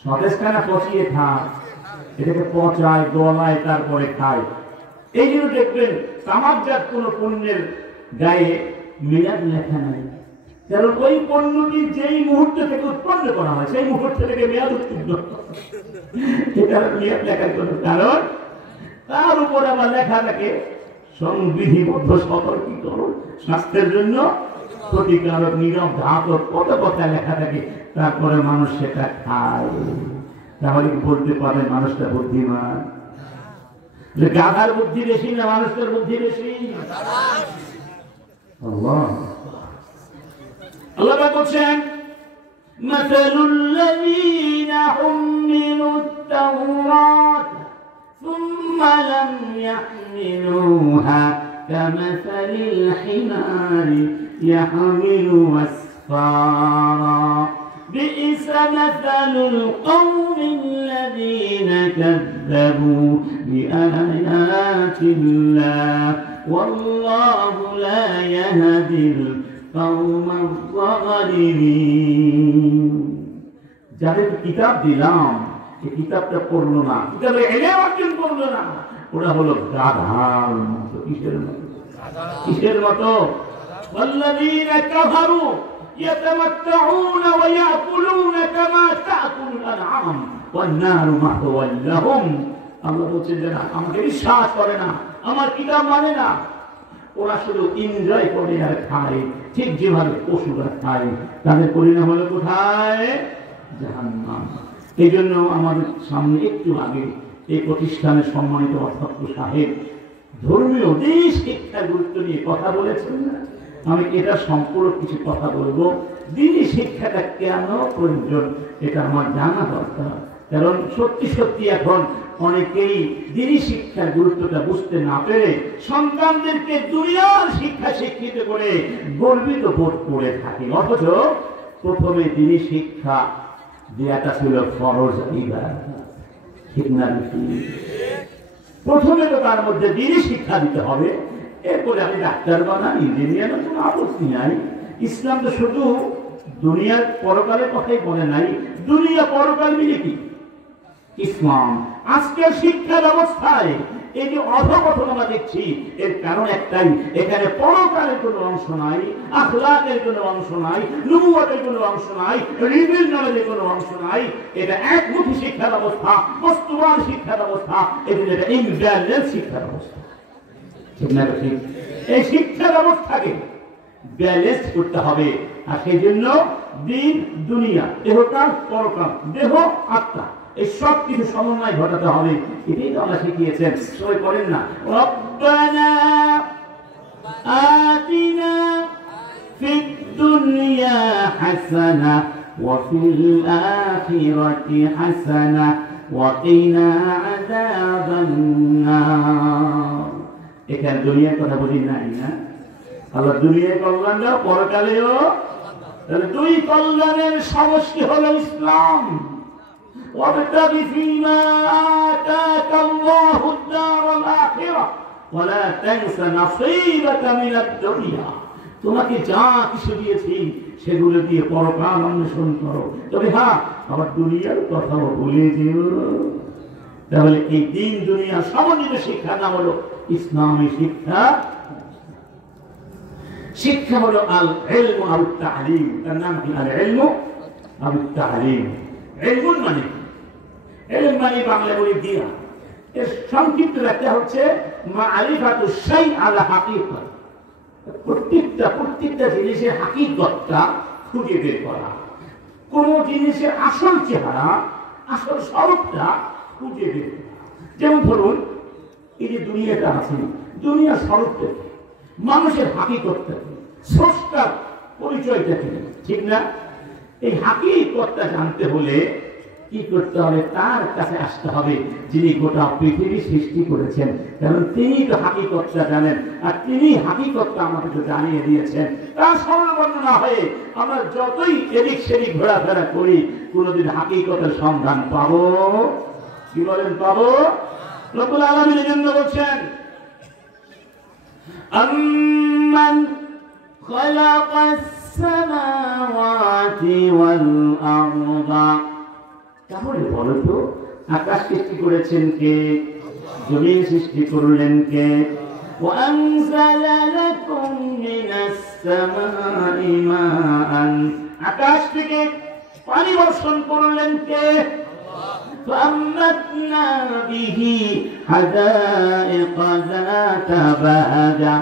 সতেজ খানা পচিয়ে খায়, এটাকে পচায় গলায় তারপরে খায়। এই জন্য দেখবেন তামাকজাত কোন পণ্যের গায়ে মেয়াদ লেখা নাই, কারণ ওই পণ্যটি যেই মুহূর্ত থেকে উৎপন্ন করা হয় সেই মুহূর্ত থেকে মেয়াদ উত্তীর্ণ, এটার মেয়াদ লেখার কোনো কারণ। তার উপর আবার লেখা থাকে সংবিধিবদ্ধ সতর্কীকরণ, স্বাস্থ্যের জন্য ক্ষতিকারক, নীরব ঘাতক, কত কথা লেখা থাকে। তারপরে মানুষ সেটা খায়। তাহলে বলতে পারে মানুষটা বুদ্ধিমান? গাধার বুদ্ধি বেশি না মানুষটার বুদ্ধি বেশি? আল্লাহ বলছেন মাসালুল লাযীনা হুমিলুত তাওরাত সুম্মা লাম ইয়াহমিলুহা কামাসালিল হিমারি ইয়াহমিলু আসফারা বি'সা মাসালুল কওমিল্লাযীনা কাযযাবু বিআয়াতিল্লাহ ওয়াল্লাহু লা ইয়াহদিল কওমাল যালিমিন। যাদের কিতাব দিলাম এই কিতাবটা পড়লো না, কিতাবের ইলম অর্জন করলো না, ওরা হলো গাধার মতো। কিসের মতো? কিসের মতো? ওয়াল্লাযীনা কাফারু ইয়াতামাত্তাউনা ওয়া ইয়াকুলুনা কামা তাকুলুল আনআম ওয়ান নারু মাহওয়াল লাহুম। আল্লাহ বলছেন যারা আমাকে বিশ্বাস করে না, আমার কিতাব মানে না, ওরা শুধু এনজয় করে আর খায়, ঠিক যেভাবে পশুরা খায়। তাদের পরিণাম হলো কোথায়? জাহান্নাম। এই জন্য আমাদের সামনে একটু আগে এই প্রতিষ্ঠানের সম্মানিত অধ্যক্ষ সাহেব ধর্মীয় দেশ শিক্ষার গুরুত্ব নিয়ে কথা বলেছেন না, আমি এটা সম্পূর্ণ কিছু কথা বলবো। দিনী শিক্ষাটা কেন প্রয়োজন এটা আমার জানা দরকার, কারণ সত্যি সত্যি এখন অনেকেই দিনী শিক্ষার গুরুত্বটা বুঝতে না পেরে সন্তানদেরকে দুনিয়ার শিক্ষা শিক্ষিত করে গর্বিত বোধ করে থাকে, অথচ প্রথমে দিনী শিক্ষা দেওয়াটা ছিল ফরজ ইবাদত, ঠিক না? প্রথমে তো তার মধ্যে দিনী শিক্ষা দিতে হবে, এরপরে আমি ডাক্তার বানান, ইঞ্জিনিয়ার, কোনো আপত্তি নাই। ইসলাম তো শুধু দুনিয়ার পরকালের কথাই বলে নাই, দুনিয়া পরকাল মিলে কি ইসলাম। আজকের শিক্ষা ব্যবস্থায় এই যে অধঃপতন আমরা দেখছি, এর কারণ একটাই, এখানে পরকালের কোনো অংশ নাই, আখলাকের কোনো অংশ নাই, নবুয়তের কোনো অংশ নাই, রিভিল নলেজের কোনো অংশ নাই। এটা একমুখী শিক্ষা ব্যবস্থা, বস্তুবাদ শিক্ষা ব্যবস্থা, এটা ইমব্যালেন্স শিক্ষা ব্যবস্থা, ঠিক না? ঠিক। এই শিক্ষা ব্যবস্থাকে ব্যালেন্স করতে হবে, আর সেই জন্য দিন দুনিয়া, দেহকাল পরকাল, দেহ আত্মা, এই সব কিছু সমন্বয় ঘটাতে হবে। এটাই তো আমরা শিখিয়েছেন, সবাই করেন না? রব্বানা আতিনা ফিদ দুনিয়া হাসানা ওয়া ফিল আখিরাতি হাসানা ওয়া কিনা আযাবান নার। এখানে দুনিয়ার কথা বলি নাই না? আল্লাহ দুনিয়ায় কল্যাণ দাও, পরকালেও। তাহলে দুই কল্যাণের সমষ্টি হলো ইসলাম। وابتغ فيما آتاك الله الدار الآخرة ولا تنس نصيبك من الدنيا। তোমাকে যা কিছু দিয়েছি সেগুলো দিয়ে পরকাল অন্বেষণ করো, তবে হ্যাঁ আবার দুনিয়ার কথাও ভুলে যেও। তাহলে এই দিন দুনিয়া সমন্বিত শিক্ষার নাম হলো ইসলামী শিক্ষা। শিক্ষা হলো আল ইলমু আও তা'লিম, তার নাম কি? আল ইলমু আও তা'লিম। ইলমুন মানে ইলম মানে বাংলা বলি দিয়া, এর সংক্ষিপ্ত ব্যাখ্যা হচ্ছে মারিফাতুশ শাই আলা হাকিকাত। প্রত্যেকটা জিনিসের হাকিকতটা খুঁজে বের করা, কোন জিনিসের আসল চেহারা, আসল স্বরূপটা খুঁজে বের করা। যেমন ধরুন এই যে দুনিয়াটা আছে, দুনিয়ার স্বরূপটা, মানুষের হাকিকতটা, স্রষ্টার পরিচয়টা কি, ঠিক না? এই হাকিকতটা জানতে হলে কি করতে হবে? তার কাছে আসতে হবে যিনি গোটা পৃথিবী সৃষ্টি করেছেন, কারণ তিনি তো হাকিকতটা জানেন, আর তিনি হাকিকতটা আমাকে জানিয়ে দিয়েছেন। তার স্মরণবর্ণনা হয়ে আমরা যতই এদিক সেদিক ঘোরাফেরা করি, কোনোদিন হাকিকতের সন্ধান পাবো? কি বলেন, পাবো? রব্বুল আলামিন জন্য বলছেন, আম্মান খালাকাস সামাওয়াতি ওয়াল আরদা। তাহলে বলো তো, আকাশ সৃষ্টি করেছেন কে? জমিন সৃষ্টি করলেন কে? ওয়ানজালা লাকুম মিনাস সামাই মাআন, আকাশ থেকে পানি বর্ষণ করলেন কে? فأنبتنا به حدائق ذات بهجة,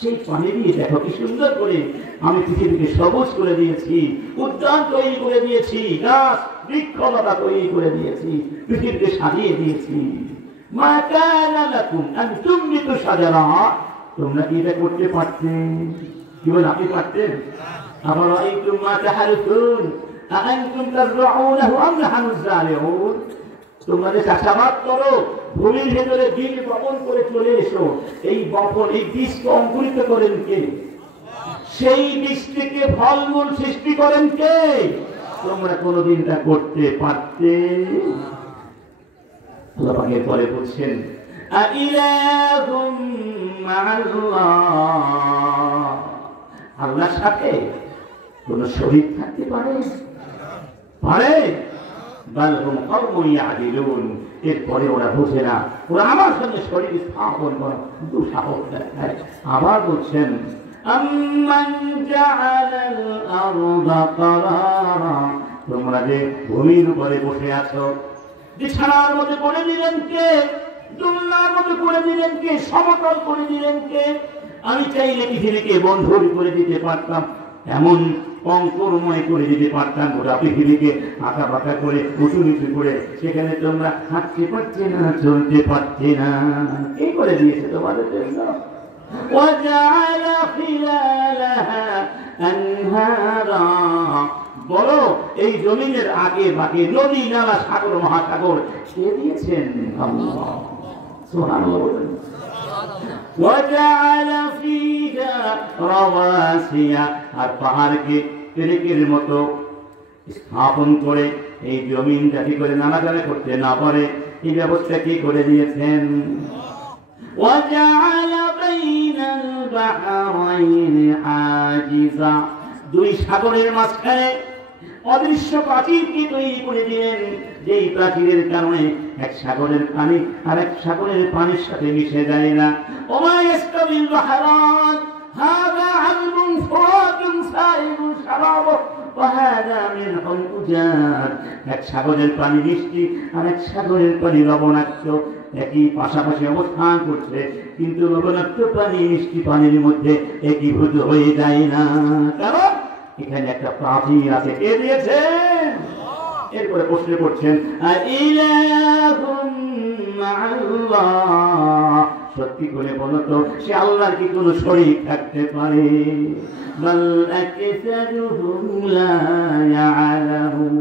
সেই পানি দিয়ে দেখো কি সুন্দর করে আমি পৃথিবীকে সবুজ করে দিয়েছি, উদ্যান তৈরি করে দিয়েছি, গাছ বৃক্ষলতা তৈরি করে দিয়েছি, পৃথিবীকে সাজিয়ে দিয়েছি। মা কানা লাকুম আন তুমবিতু শাজারা, তোমরা কি এটা করতে পারতে? কি বলেন, আপনি পারতেন? আবার আইতুম মা তাহারুন আআনতুম তাজরাউনাহু আম নাহনুজ জালিউন, তোমরা যে চাষাবাদ করো, ভূমির ভেতরে বীজ বপন করে চলে এসো, এই বপন, এই বীজকে অঙ্কুরিত করেন কে? সেই বীজ থেকে ফলমূল সৃষ্টি করেন কে? তোমরা কোনদিন তা করতে পারতে? আল্লাহ পাকের পরে বলছেন, আইলাহুম মাআল্লাহ, আল্লাহর সাথে কোন শরীক থাকতে পারে? পারে? বালহুম কওমুন ইয়াদিলুন, এরপরে ওরা বোঝে না, ওরা আমার সঙ্গে শরীক স্থাপন করে দুঃসাহস দেখায়। আবার বলছেন, আম্মান জাআলাল আরদা কারারা, তোমরা যে ভূমির উপরে বসে আছো, বিছানার মধ্যে করে দিলেন কে? দোলনার মধ্যে করে দিলেন কে? সমতল করে দিলেন কে? আমি চাইলে পৃথিবীকে বন্ধুর করে দিতে পারতাম, এমন অঙ্করময় করে দিতে পারতাম, গোটা পৃথিবীকে আঁকা বাঁকা করে উঁচু নিচু করে, সেখানে তোমরা হাঁটতে পারছে না, চলতে পারছে না। কে করে দিয়েছে তোমাদের জন্য? وَجَعَلَ خِلَالَهَا أَنْهَارًا, বলো এই জমিনের আগে বাকি নদী নালা সাগর মহাসাগর কে দিয়েছেন? আল্লাহ। সুবহানাল্লাহ। وَجَعَلَ فِيهَا رَوَاسِيَ, আর পাহাড়কে পেরেকের মতো স্থাপন করে এই জমিনটা কি করে নাড়াচাড়া করতে না পারে, এই ব্যবস্থা কি করে দিয়েছেন? وَجَعَلَ بَيْنَ الْبَحْرَيْنِ حَاجِزًا, দুই সাগরের মাঝখানে অদৃশ্য প্রাচীর কি তৈরি করে দিলেন, যেই প্রাচীরের কারণে এক সাগরের পানি আর এক সাগরের পানির সাথে মিশে যায় না। ওমা ইয়াস্তাবিল বাহরান হাযা আযবুন ফুরাতুন সাইবুন শারাবুহু ওয়া হাযা মিনহুল উজাজ, এক সাগরের পানি মিষ্টি আর এক সাগরের পানি লবণাক্ত, একই পাশাপাশি অবস্থান করছে, কিন্তু লবণাক্ত পানি মিষ্টি পানির মধ্যে একীভূত হয়ে যায় না, কারণ এখানে একটা প্রাচীর আছে। কে দিয়েছেন? এরপরে প্রশ্ন করছেন, আইলাহুম মাআল্লাহ, সত্যি করে বলো তো, সে আল্লাহর কি কোনো শরীক থাকতে পারে? বাল আকসারুহুম লা ইয়ালামুন,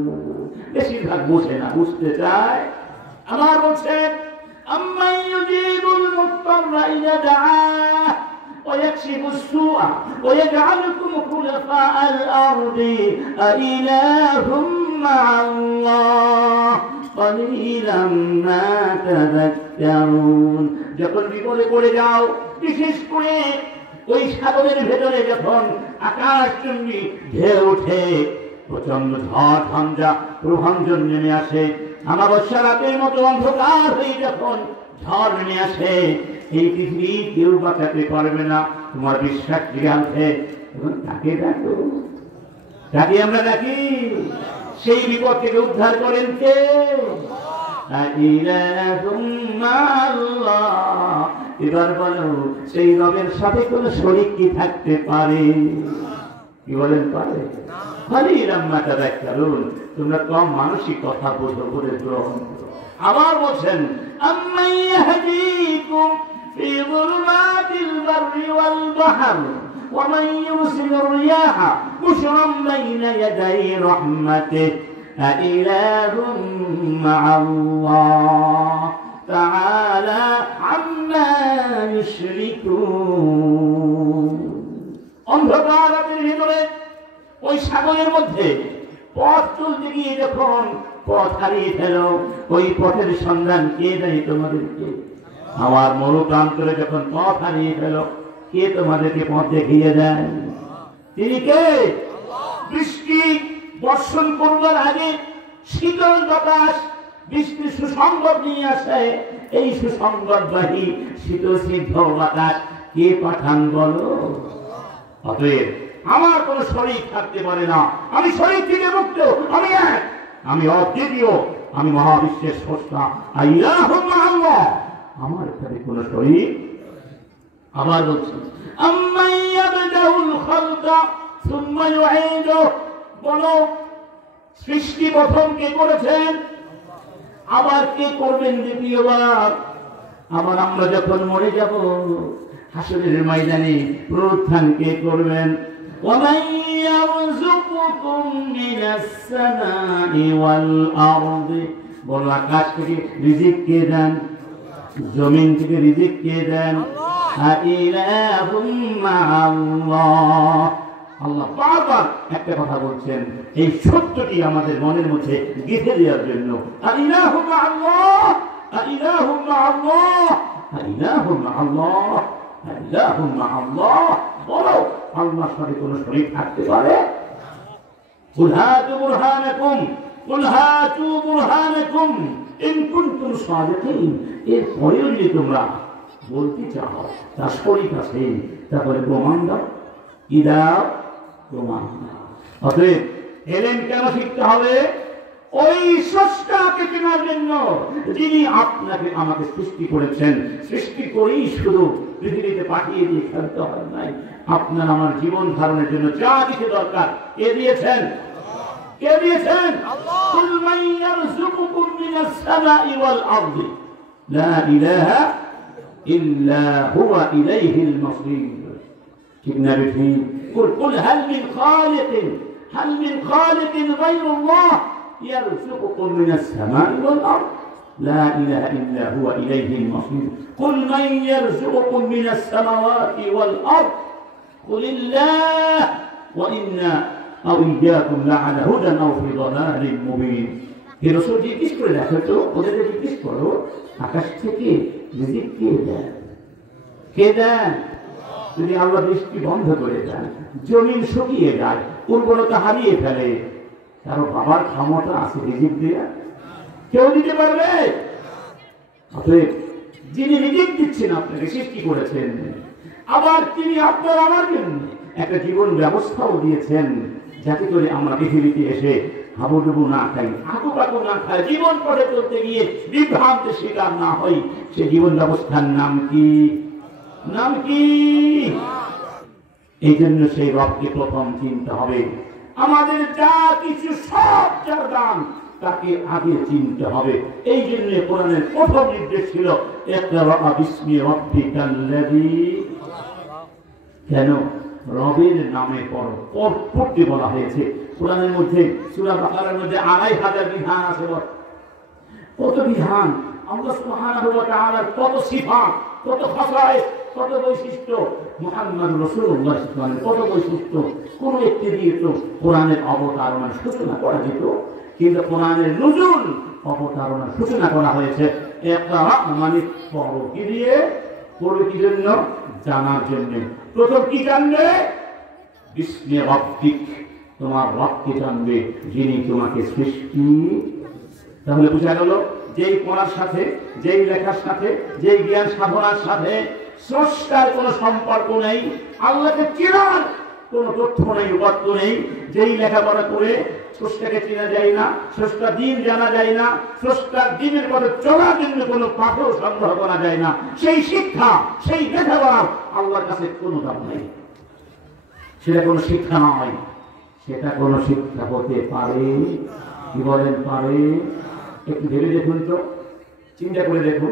বেশিরভাগ বোঝে না, বুঝতে চায়। আমার বলছেন, আম্মান ইউজিবুল মুত্তাররা ইযা দাআহ ويكشف السوء ويجعلكم خلفاء الأرض أإله مع الله قليلا ما تذكرون, যখন বিপদে পড়ে যাও, বিশেষ করে ওই সাগরের ভেতরে যখন আকাশচুম্বী ঢেউ ওঠে, প্রচন্ড ঝড় ঝঞ্ঝা প্রভাঞ্জন নেমে আসে, আমাবস্যা রাতের মতো অন্ধকার হয়ে যখন ঝড় নেমে আসে, এই পৃথিবী কেউ বাঁচাতে পারবে না, তোমার বিশ্বাস জিজ্ঞাসে এবং তাকে ডাকো, তাকে আমরা ডাকি, সেই বিপদ থেকে উদ্ধার করেন কে? এবার বলো, সেই রবের সাথে কোন শরীক কি থাকতে পারে? কি বলেন, পারে? তোমরা কম মানসিক কথা বোঝো, বলে গ্রহণ করো। আবার বলছেন, আম্মান ইয়াহদীকুম ফি যুলুমাতিল বাররি ওয়াল বাহর ومن يرسل الرياح بشرا بين يدي رحمته أإله مع الله تعالى عما يشركون অন্ধকার রাতের ভিতরে ওই সাগরের মধ্যে পথ চলতে গিয়ে যখন পথ হারিয়ে ফেল, ওই পথের সন্ধান কে দেয় তোমাদেরকে? আমার মরুপ্রান্তরে যখন পথ হারিয়ে ফেল, কে তোমাদেরকে পথ দেখিয়ে দেন? তিনি কে? বৃষ্টি বর্ষণ করবার আগে শীতল বাতাস বৃষ্টির সুসংবাদ নিয়ে আসে। এই সুসংবাদবাহী শীতস্নিগ্ধ বাতাস কে পাঠান বলো? অতএব আমার কোন শরীর থাকতে পারে না, আমি শরীর থেকে মুক্ত, আমি এক, আমি অদ্বিতীয়, আমি মহাবিশ্বের স্রষ্টা। আল্লাহু আল্লাহ, আমার এখানে কোন শরীর। আবার বলছি, আম্মান ইয়াবদাউল খালকা সুম্মা ইউঈদুহু, বলো সৃষ্টি প্রথম কে করেছেন, আবার কে করবেন দ্বিতীয়বার? আবার আমরা যখন মরে যাব, হাসরের ময়দানে পুনরুত্থান কে করবেন? وَمَن يَرْزُقُكُم مِّنَ السَّمَاءِ وَالْأَرْضِ, বলো আকাশ থেকে রিজিক কে দেন, জমিন থেকে রিজিক কে দেন? আইলাহুম মা'আল্লাহ। আল্লাহ বারবার একটা কথা বলছেন, এই সত্যটি আমাদের মনের মধ্যে গেঁথে দেওয়ার জন্য। আইলাহুম মা'আল্লাহ, আইলাহুম মা'আল্লাহ, আইলাহুম মা'আল্লাহ, আইলাহুম মা'আল্লাহ। বলো আল্লাহর সাথে কোন শরীক থাকতে পারে? কুল হাতু বুরহানাকুম, কুল হাতু বুরহানাকুম ইন কুনতুম সাদিকিন। এর পরেও যদি তোমরা বলতে চাও তার শরীক আছে, তারপরে প্রমাণ দাও। কি দাও? প্রমাণ দাও। অতএব এলেন কেন শিখতে হবে? ওই স্রষ্টাকে চেনার জন্য, যিনি আপনাকে আমাকে সৃষ্টি করেছেন। সৃষ্টি করেই শুধু পৃথিবীতে পাঠিয়ে দিয়ে খেলতে হয় নাই, আপনার আমার জীবন ধারণের জন্য যা কিছু দরকার কে দিয়েছেন? কে দিয়েছেন? কুল মান ইয়ারযুকুকুম মিনাস সামাই ওয়াল আরদি লা ইলাহা ইল্লা হুয়া ইলাইহিল মাসীর। ঠিক না বেঠি? কুল হাল মিন খালিকিন, হাল মিন খালিকিন গায়রুল্লাহ يرزقكم من السماء والأرض لا إله إلا هو إليه المصير قل من يرزقكم من السماوات والأرض قل الله وإنا أو إياكم لعلى هدى أو في ضلال مبين। এই রাসূল জিজ্ঞেস করে দেখো তো, ওদেরকে জিজ্ঞেস করো আকাশ থেকে রিজিক কে দেন? কে দেন? যদি আল্লাহ বৃষ্টি বন্ধ করে দেন, জমিন শুকিয়ে যায়, উর্বরতা হারিয়ে ফেলে, কারো বাবার ক্ষমতা আছে রিজিক দেয়া? কেউ দিতে পারবে? অতএব যিনি রিজিক দিচ্ছেন, আপনাকে সৃষ্টি করেছেন, আবার তিনি আপনার আমার জন্য একটা জীবন ব্যবস্থাও দিয়েছেন, যাতে করে আমরা পৃথিবীতে এসে হাবুডুবু না খাই, আঁকুপাকু না খাই, জীবন পথে চলতে গিয়ে বিভ্রান্তের শিকার না হই। সে জীবন ব্যবস্থার নাম কি? নাম কি? এই জন্য সেই রবকে প্রথম চিনতে হবে। আমাদের যা কিছু সব যার দান তাকে আগে চিনতে হবে। এই জন্য কোরআনের প্রথম নির্দেশ ছিল ইকরা বিসমি রাব্বিকাল্লাযী। কেন? রবের নামে পড়তে বলা হয়েছে। কোরআনের মধ্যে সূরা বাকারার মধ্যে ২৫০০ বিধান আছে। কত বিধান! আল্লাহ সুবহানাহু ওয়া তাআলার কত সিফাত, কত খাসায়েস, কত বৈশিষ্ট্য, মুহাম্মদ রাসূলুল্লাহ সাল্লাল্লাহু আলাইহি ওয়াসাল্লাম কত বৈশিষ্ট্য। কোন একটি দিয়ে তো কোরআনের অবতারণার সূচনা করা যেত, কিন্তু কোরআনের নুজুল অবতারণার সূচনা করা হয়েছে ইকরা মানে পড়ো। কি দিয়ে পড়ো? কি জন্য? জানার জন্য। প্রথম কি জানবে? বিসমি রাব্বিক, তোমার রবকে জানবে যিনি তোমাকে সৃষ্টি। তাহলে বোঝা গেল যেই পড়ার সাথে, যেই লেখার সাথে, যেই জ্ঞান সাধনার সাথে স্রষ্টার কোনো সম্পর্ক নেই, আল্লাহকে চেনার কোনো তথ্য নেই, উপাত্ত নেই, যেই লেখাপড়া করে স্রষ্টাকে চেনা যায় না, স্রষ্টার দিন জানা যায় না, স্রষ্টার দিনের পথে চলার জন্য কোনো পাথর সংগ্রহ করা যায় না, সেই শিক্ষা, সেই লেখাপড়া আল্লাহর কাছে কোনো দাম নেই। সেটা কোনো শিক্ষা নয়, সেটা কোনো শিক্ষা হতে পারে। কি বলেন? পারে? একটু ভেবে দেখুন তো, চিন্তা করে দেখুন,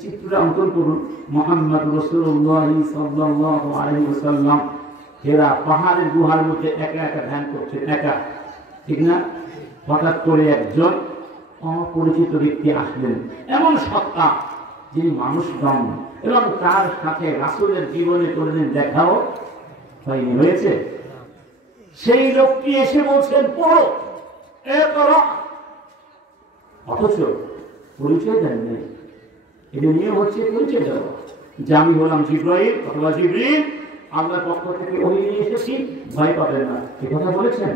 চিত্রটা অঙ্কন করুন। মুহাম্মদ রাসূলুল্লাহ সাল্লাল্লাহু আলাইহি ওয়াসাল্লাম এরা পাহাড়ের গুহার মধ্যে একা একা ধ্যান করছে, একা, ঠিক না? হঠাৎ করে একজন অপরিচিত ব্যক্তি আসলেন, এমন সত্তা যিনি মানুষ নন, এবং তার সাথে রাসূলের জীবনে কোনদিন দেখাও হয়নি, হয়েছে। সেই লোকটি এসে বলছেন পড়ো, অথচ পরিচয় দেননি। এটা নিয়ে হচ্ছে পরিচয় দেওয়া, যে আমি হলাম জিবরাইল অথবা জিবরিল, আল্লাহর পক্ষ থেকে ওই নিয়ে এসেছি, ভয় পাবেন না, এ কথা বলেছেন।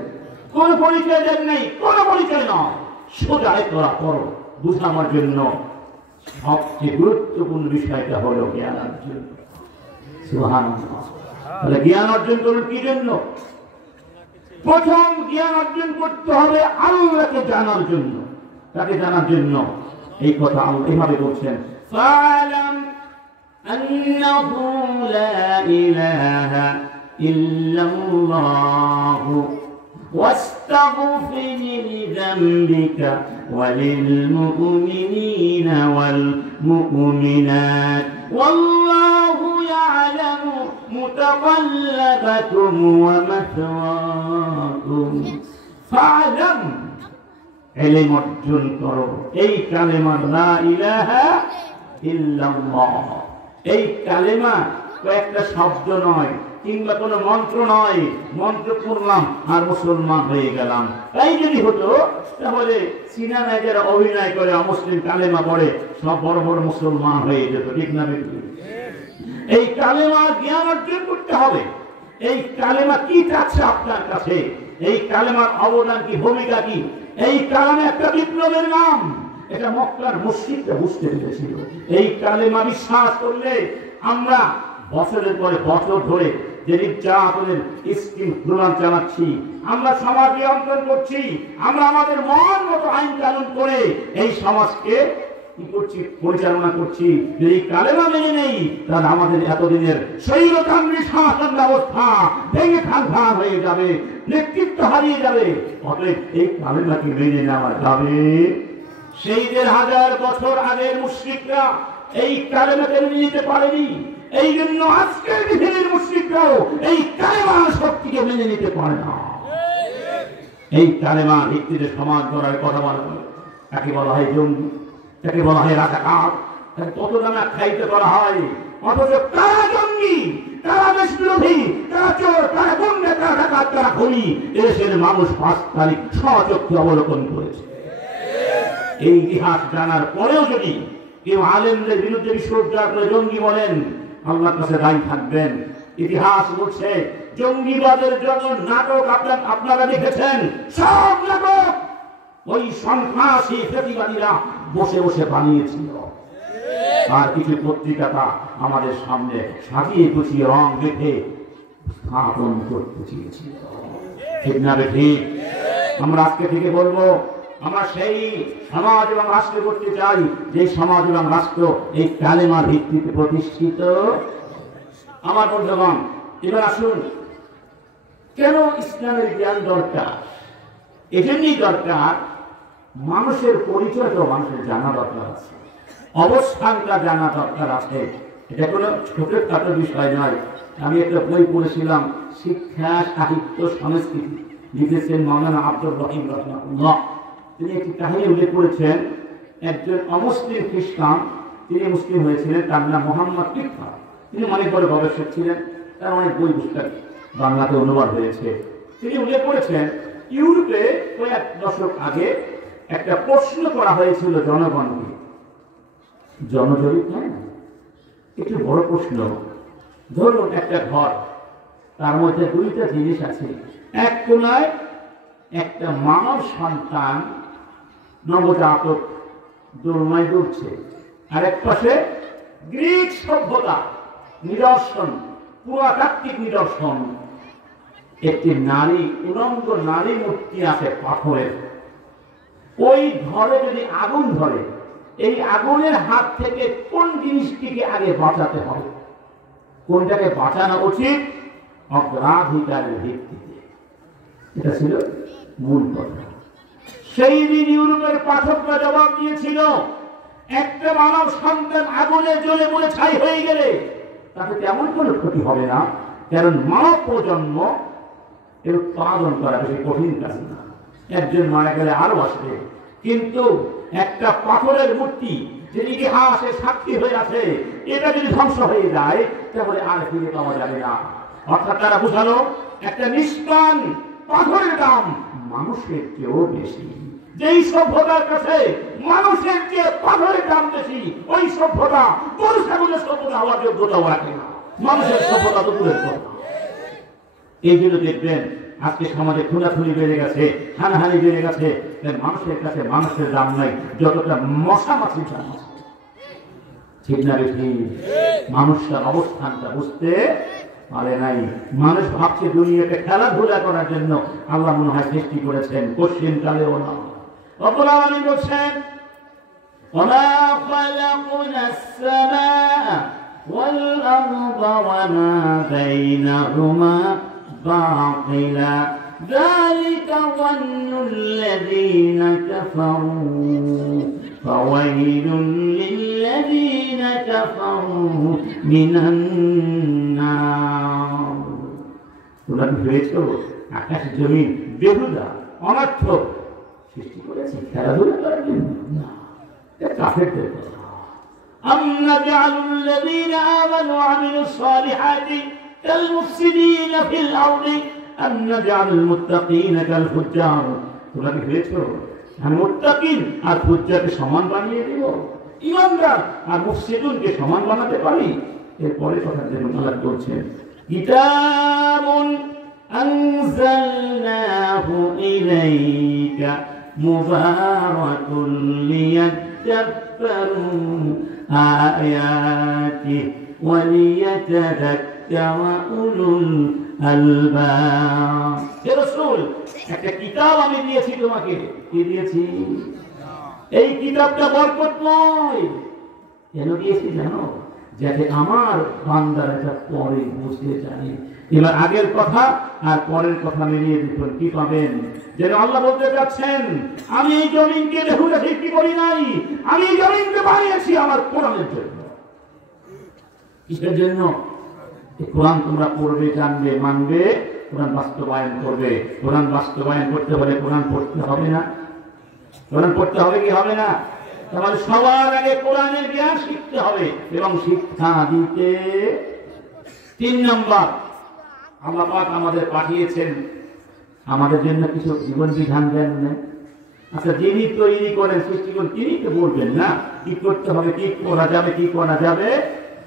কোন পরিচয় দেন নেই, কোন পরিচয় নয়, সোজা তোরা পড়ো। বুঝানোর জন্য সবচেয়ে গুরুত্বপূর্ণ বিষয়টা হলো জ্ঞান অর্জন। সুবহানাল্লাহ। তাহলে জ্ঞান অর্জন করুন কি জন্য? প্রথম জ্ঞান অর্জন করতে হবে আল্লাহকে জানার জন্য। তাকে জানার জন্য এই কথা আল্লাহ এভাবে বলছেন, ফালাম আন্নাহু লা ইলাহা ইল্লাল্লাহ واستغفر لذنبك وللمؤمنين والمؤمنات والله يعلم متقلبكم ومثواكم فاعلم علم অর্জন করো এই কালেমা লা ইলাহা ইল্লাল্লাহ। এই কালেমা কয়েকটা শব্দ নয়, কিংবা কোনো মন্ত্র নয়, মন্ত্র পড়লাম আর মুসলমান হয়ে গেলাম, তাই যদি হতো তাহলে সিনেমায় যারা অভিনয় করে অমুসলিম কালেমা পড়ে সব বড় বড় মুসলমান হয়ে যেত, ঠিক না? এই কালেমা জ্ঞান অর্জন করতে হবে। এই কালেমা কি চাচ্ছে আপনার কাছে, এই কালেমার অবদান কি, ভূমিকা কি? এই কালেমা একটা বিপ্লবের নাম, এটা মক্কার মুশরিকরা বুঝতে পেরেছিল। এই কালেমা বিশ্বাস করলে আমরা বছরের পরে বছর ধরে যে নির্যাতনের স্কিম প্রোগ্রাম চালাচ্ছি, আমরা সমাজ নিয়ন্ত্রণ করছি, আমরা আমাদের মন মতো আইন কানুন করে এই সমাজকে কি করছি, পরিচালনা করছি। যদি কালেমা মেনে নেই তাহলে আমাদের এতদিনের স্বৈরতান্ত্রিক শাসন ব্যবস্থা ভেঙে খান হয়ে যাবে, নেতৃত্ব হারিয়ে যাবে। অতএব এই কালেমাকে মেনে নেওয়া যাবে। সেই ১,৫০০ বছর আগের মুশরিকরা এই কালেমাকে মেনে নিতে পারেনি, এই জন্য আজকের পৃথিবীর মুশরিকরাও এই কালেমার শক্তিকে মেনে নিতে পারে না। এই কালেমা ভিত্তিতে সমাজ গড়ার কথা বলা হয়, তাকে বলা হয় জঙ্গি, তাকে বলা হয় রাজাকার, তাকে কত নামে আখ্যায়িত করা হয়। অথচ তারা জঙ্গি, তারা দেশ বিরোধী, তারা চোর, তারা গুন্ডা, তারা ডাকাত, তারা খুনি, দেশের মানুষ ৫ তারিখ স্বচক্ষে অবলোকন করেছে। এই ইতিহাস জানার পরেও যদি কেউ আলেমদের বিরুদ্ধে বিশ্ববিদ্যালয় করে জঙ্গি বলেন, আল্লাহর কাছে দায়ী থাকবেন। ইতিহাস বলছে জঙ্গিবাদের জন্য নাটক আপনারা দেখেছেন, সব নাটক ওই সন্ত্রাসী প্রতিবাদীরা বসে বসে বানিয়েছিল। আর কিছু পত্রিকাটা আমাদের সামনে সাজিয়ে গুছিয়ে রং দেখে স্থাপন করতে চেয়েছিল, ঠিক না? ঠিক। আমরা আজকে থেকে বলবো, আমরা সেই সমাজ এবং রাষ্ট্র করতে চাই যে সমাজ এবং রাষ্ট্র এই কালেমার ভিত্তিতে প্রতিষ্ঠিত। আমার বন্ধুগণ, এবার আসুন, কেন ইসলামের জ্ঞান দরকার? এজন্যই দরকার, মানুষের পরিচয় তো মানুষের জানা দরকার আছে, অবস্থানটা জানা দরকার আছে। এটা কোনো ছোটখাটো বিষয় নয়। আমি একটা বই পড়েছিলাম, শিক্ষা সাহিত্য সংস্কৃতি, লিখেছেন মাওলানা আব্দুর রহিম রাহমাতুল্লাহ। তিনি একটি কাহিনী উল্লেখ করেছেন, একজন অমুসলিম খ্রিস্টান, তিনি মুসলিম হয়েছিলেন, তার নাম মোহাম্মদ ইকবাল। তিনি অনেক বড় গবেষক ছিলেন, তার অনেক বই পুস্তক বাংলাতে অনুবাদ হয়েছে। তিনি উল্লেখ করেছেন, ইউরোপে কয়েক দশক আগে একটা প্রশ্ন করা হয়েছিল জনগণকে, জনজরিপ নয়, একটু বড় প্রশ্ন। ধরুন একটা ঘর, তার মধ্যে 2টা জিনিস আছে। এক কোনায় একটা মানব সন্তান নবজাতক দোলনায় দুলছে, আর এক পাশে গ্রিক সভ্যতা নিদর্শন, পুরাতাত্ত্বিক নিদর্শন। একটি নারী, উলঙ্গ নারী মূর্তি আছে পাথরের। ওই ঘরে যদি আগুন ধরে, এই আগুনের হাত থেকে কোন জিনিসটিকে আগে বাঁচাতে হবে, কোনটাকে বাঁচানো উচিত, অগ্রাধিকারের ভিত্তিতে। এটা ছিল মূল কথা। সেই দিন ইউরোপের পাঠকরা জবাব দিয়েছিল, একটা মানব সন্তান আগুনে জ্বলে মরে ছাই হয়ে গেলে তাতে তেমন কোনো ক্ষতি হবে না, কারণ মানব প্রজন্ম এর উৎপাদন করা বেশি কঠিন কাজ না। একজন মারা গেলে আরো আসবে, কিন্তু একটা পাথরের মূর্তি যে ইতিহাসে সাক্ষী হয়ে আছে, এটা যদি ধ্বংস হয়ে যায় তাহলে আর ফিরে পাওয়া যাবে না। অর্থাৎ তারা বুঝালো একটা নিষ্প্রাণ পাথরের দাম মানুষের চেয়েও বেশি। যেই সভ্যতার কাছে মানুষের চেয়ে পাথরের দাম বেশি, ওই সভ্যতা গরু ছাগলের সভ্যতা হওয়ার যোগ্যতাও রাখে না। মানুষের সভ্যতা তো দূরের কথা। এই জন্য দেখবেন আজকে সমাজে খুনাখুনি বেড়ে গেছে, হানাহানি বেড়ে গেছে। মানুষের কাছে মানুষের দাম নাই যতটা মশা মাছির দাম আছে। ঠিক না বেশি? মানুষের অবস্থানটা বুঝতে পারে নাই। মানুষ ভাবছে দুনিয়াকে খেলাধুলা করার জন্য আল্লাহ মনে হয় সৃষ্টি করেছেন, পশ্চিম কালেও না। রব্বুল আলামিন বলছেন, ওয়া খালাকনাস সামাআ ওয়াল আরদা ওয়া মা বাইনাহুমা বাতিলা যালিকা যান্নুল্লাযীনা কাফারু ফাওয়াইলুল লিল্লাযীনা কাফারু মিনান নার। তোমরা কি ভেবেছো আকাশ জমিন বেহুদা অনর্থক সৃষ্টি করেছে খেলাধুলা করার জন্য? না, এটা কাফেরদের কথা। আম নাজআলুল লাযীনা আমানু ওয়া আমিলুস সালিহাতি কাল মুফসিদিনা ফিল আরদি আম নাজআলুল মুত্তাকিনা কাল ফুজ্জার। তোমরা কি ভেবেছো আমি মুত্তাকিন আর ফুজ্জারকে সমান বানিয়ে দেব? ঈমানদার আর মুফসিদুনকে সমান বানাতে পারি? এরপরে কথা যেন আল্লাহ বলছেন, কিতাবুন আনজালনাহু ইলাইকা মুবারাকুন লিয়াদাব্বারু আয়াতিহি ওয়া লিয়াতাযাক্কারা উলুল আলবাব। হে রাসূল, একটা কিতাব আমি দিয়েছি তোমাকে। কি দিয়েছি? এই কিতাবটা বরকতময়। কেন দিয়েছি জানো? যাতে আমার বান্দারা এটা পরে বুঝতে জানে। এবার আগের কথা আর পরের কথা মিলিয়ে দেখুন কি পাবেন। যেন আল্লাহ বলতে যাচ্ছেন, আমি এই জমিনকে বেহুদা সৃষ্টি করি নাই, আমি এই জমিনকে বানিয়েছি আমার কোরআনের জন্য। কিসের জন্য? এই কোরআন তোমরা পড়বে, জানবে, মানবে, কোরআন বাস্তবায়ন করবে। কোরআন বাস্তবায়ন করতে হলে কোরআন পড়তে হবে না? কোরআন পড়তে হবে কি হবে না? তাহলে সবার আগে কোরআনের জ্ঞান শিখতে হবে এবং শিক্ষা দিতে। 3 নম্বর, আল্লাহ পাক আমাদের পাঠিয়েছেন আমাদের জন্য কিছু জীবন বিধান দেন না। আচ্ছা, যিনি তৈরি করেন, সৃষ্টি করেন, তিনি তো বলবেন না কি করতে হবে, কি করা যাবে, কি করা যাবে।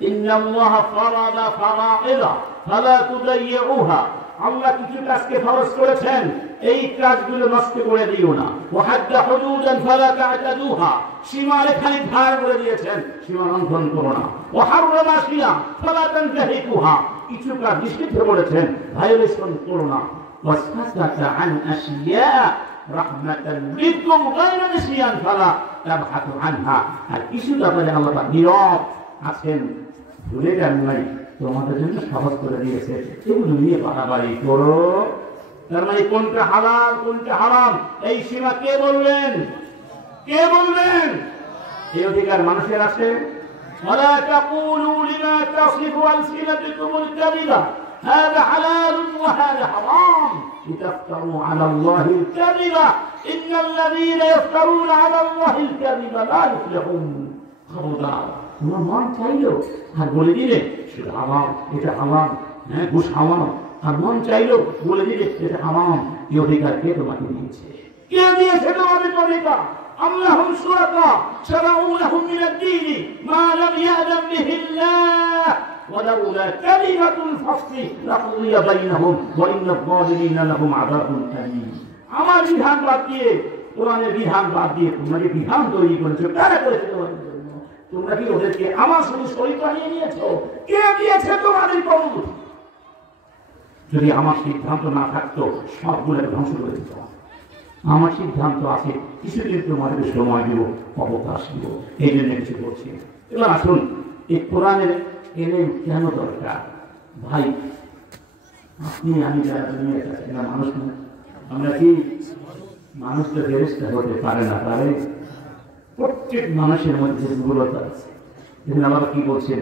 ইন্নাল্লাহা ফারাদা ফারাইদা ফালা তুদাইয়ুহা। আল্লাহ কিছু কাজকে ফরজ করেছেন, এই কাজগুলো নষ্ট করে দিও না। ওয়াহাদ্দা হুদুদান ফালা তা'তাদুহা। সীমা রেখা নির্ধারণ করে দিয়েছেন, সীমা লঙ্ঘন করো না। ওয়াহাররামা আশিয়া ফালা তানতাহিকুহা। কিছু কাজ নিষিদ্ধ করেছেন, ভায়োলেশন করো না। ওয়াসকাতা আন আশিয়া রাহমাতান বিকুম গায়রা নিসিয়ান ফালা তাবহাতু আনহা। আর কিছু ব্যাপারে আল্লাহ পাক নীরব আছেন, ভুলে যান নাই, তোমাদের জন্য সহজ করে দিয়েছে। এগুলো নিয়ে বাড়াবাড়ি করো। তার মানে কোনটা হালাল কোনটা হারাম এই সীমা কে বলবেন? কে বলবেন? এই অধিকার মানুষের আছে। ওয়ালা তাকুলু লিমা তাসিফু আলসিনাতুকুমুল কাযিবা হাযা হালালুন ওয়া হাযা হারাম লিতাফতারু আলা আল্লাহিল কাযিবা ইন্নাল্লাযীনা ইফতারুনা আলা আল্লাহিল কাযিবা লা ইফলিহুন। খবরদার, তোমার মন চাইলো আর বলে দিলে সেটা হারাম, এটা হারাম, হ্যাঁ ঘুষ হারাম, আর মন চাইলো বলে দিলে এটা হারাম। এই অধিকার কে তোমাকে দিয়েছে? কে দিয়েছে তোমাদের অধিকার? আল্লাহুম শুরাকা শারাউ লাহুম মিনাদ দীনি মা লাম ইয়াযাম বিহিল্লাহ ওয়া লাউলা কালিমাতুল ফাসলি লাকুদিয়া বাইনাহুম ওয়া ইন্নাল যালিমিনা লাহুম আযাবুন আলীম। আমার বিধান বাদ দিয়ে, কোরআনের বিধান বাদ দিয়ে তোমরা যে বিধান তৈরি করেছো, কারা করেছে তোমাদের জন্য? তোমরা কি ওদেরকে আমার সঙ্গে শরীক বানিয়ে নিয়েছো? কে দিয়েছে তোমাদের কবুল? যদি আমার সিদ্ধান্ত না থাকতো সবগুলো ধ্বংস করে দিত। আমার সিদ্ধান্ত আছে, কিছুদিন তোমাদের সময় দিব, অবকাশ দিব, এই জন্য কিছু করছি। এবার আসুন, এই কোরআনের এলেম কেন দরকার? ভাই, আপনি আমি যারা দুনিয়ার কাছে না মানুষ না, আমরা কি মানুষ তো ফেরেশতা হতে পারে না, পারে? প্রত্যেক মানুষের মধ্যে দুর্বলতা আছে। দেখুন আল্লাহ কি বলছেন,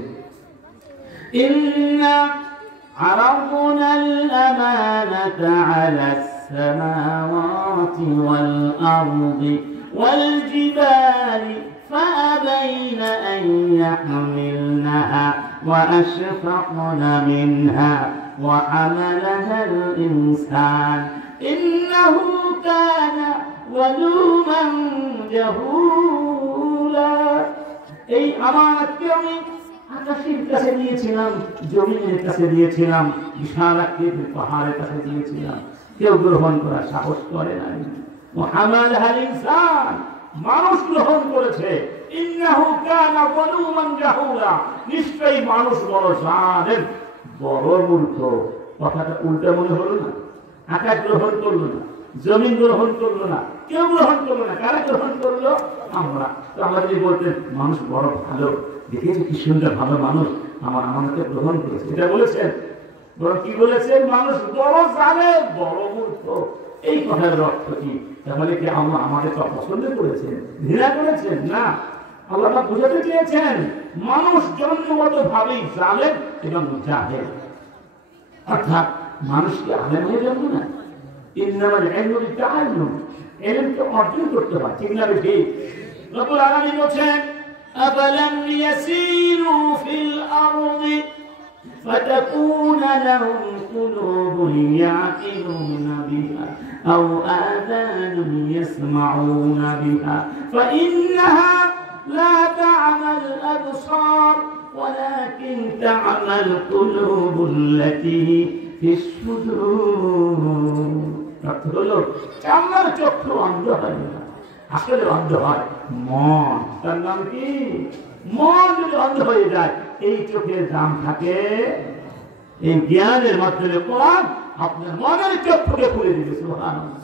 ইন্না عرضنا الأمانة على السماوات والأرض والجبال فأبين أن يحملنها وأشفقن منها وحملها الإنسان إنه كان ظلوما جهولا এই আমানতকে আমি আকাশের কাছে দিয়েছিলাম, জমিনের কাছে দিয়েছিলাম, বিশাল আকৃতির পাহাড়ের কাছে দিয়েছিলাম, কেউ গ্রহণ করার সাহস করে নাই। ওয়াহামালাহাল ইনসান, মানুষ গ্রহণ করেছে। ইন্নাহু কানা যালুমান জাহুলা, নিশ্চয়ই মানুষ বড় জালেম, বড় মূর্খ। কথাটা উল্টা মনে হলো না? আকাশ গ্রহণ করলো না, জমিন গ্রহণ করলো না, কেউ গ্রহণ করলো না। কারা গ্রহণ করলো? আমরা। তো আমরা যদি বলতেন মানুষ বড় ভালো, দেখেছি কি সুন্দর ভালো মানুষ, আমার আমাকে গ্রহণ করেছে, এটা বলেছেন। বরং কি বলেছেন? মানুষ বড় জালেম, বড় মূর্খ। এই কথার অর্থ কি? তাহলে কি আল্লাহ আমাদের পছন্দ করেছেন, ঘৃণা করেছেন? না, আল্লাহ বুঝাতে চেয়েছেন মানুষ জন্মগত ভাবেই জালেম এবং জাহেল। অর্থাৎ মানুষ কি আলেম হয়ে জন্ম না? ইন্নামাল ইলমু বিত্তাআল্লুম, ইলমকে অর্জন করতে হয়, ঠিক না? ঠিক। রব্বুল আলামিন বলেন আফালাম ইয়াসিরু ফিল আরদি فتكون لهم قلوب يعقلون بها أو آذان يسمعون بها فإنها لا تعمى الأبصار ولكن تعمى القلوب التي في الصدور. চামড়ার চক্ষু অন্ধ হয় না, আসলে অন্ধ হয় মন। তার নাম কি? মন যদি অন্ধ হয়ে যায়, এই চোখের দাম থাকে এই জ্ঞানের মাধ্যমে কোরআন আপনার মনের চক্ষুকে খুলে দিবে। সুবহানাল্লাহ।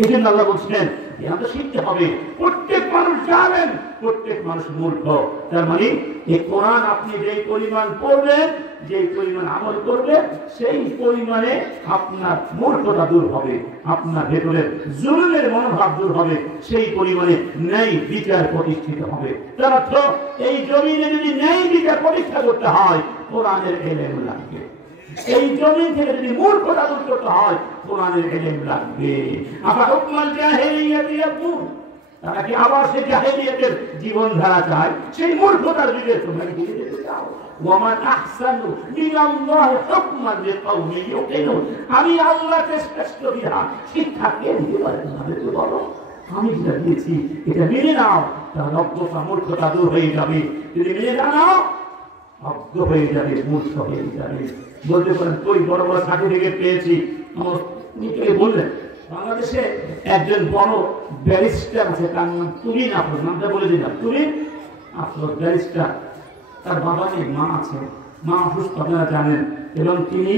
এই জন্য আল্লাহ বলছেন জ্ঞানটা শিখতে হবে। প্রত্যেক মানুষ জানেন, প্রত্যেক মানুষ মূর্খ। তার মানে এই কোরআন আপনি যেই পরিমাণ পড়বেন, যেই পরিমাণ আমল করবেন, সেই পরিমাণে আপনার মূর্খতা দূর হবে, আপনার ভেতরের জুলুমের মনোভাব দূর হবে, সেই পরিমাণে ন্যায় বিচার প্রতিষ্ঠিত হবে। তার অর্থ এই জমিনে যদি ন্যায় বিচার প্রতিষ্ঠা করতে হয়, কোরআনের ইলম লাগবে। এই জমিন থেকে যদি মূর্খতা দূর করতে হয়, কোরআনের ইলম লাগবে। আবার হুকমাল জাহেলিয়াতি ইয়াবুন, তারা কি আবার সেই জাহেলিয়াতের জীবনধারা চায়? সেই মূর্খতার যুগে তোমরা কি যেতে চাও? ওয়ামান আহসানু মিনাল্লাহি হুকমান লিকাওমি ইউকিনুন, আমি আল্লাহকে শ্রেষ্ঠ বিধান শিক্ষা কে দিতে পারেন? আমাদের তো বলো, আমি যেটা দিয়েছি এটা মেনে নাও, তাহলে অজ্ঞতা মূর্খতা দূর হয়ে যাবে। যদি মেনে না নাও, অজ্ঞ হয়ে যাবে, মূর্খ হয়ে যাবে। বলতে পারেন ওই বড় বড় সার্টিফিকেট পেয়েছি। বললেন বাংলাদেশে একজন বড় ব্যারিস্টার আছে, তার নাম তুলিন আফরোজ, নামটা বলে দিলাম, তুলিন আফরোজ ব্যারিস্টার। তার বাবা নেই, মা আছে, মা অসুস্থ আপনারা জানেন, এবং তিনি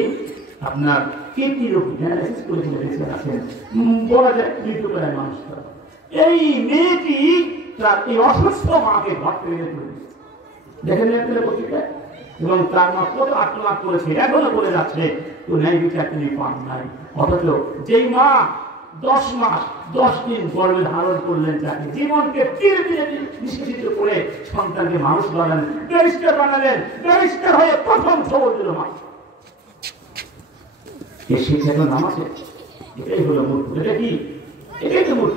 আপনার কিডনি রোগ ডায়ালিসিস করে বেঁচে আছেন, বলা যায় মৃত্যু প্রায় মানুষটা। এই মেয়েটি তার এই অসুস্থ মাকে ঘর থেকে করে দিয়েছে, দেখেন পত্রিকায়। এবং তার মা কত আত্মলাভ করেছে, এখনো করে যাচ্ছে, তো ন্যায় বিচার তিনি পান নাই। অথচ যেই মা 10 মাস 10 দিন গর্ভে ধারণ করলেন, তাকে জীবনকে তীরে তীরে নিষ্কাশিত করে সন্তানকে মানুষ বানালেন, ব্যারিস্টার বানালেন, ব্যারিস্টার হয়ে প্রথম খবর দিল মা। এই শিক্ষা এখন নাম আছে, এটাই হলো মূর্খ। এটা কি? এটাই তো মূর্খ।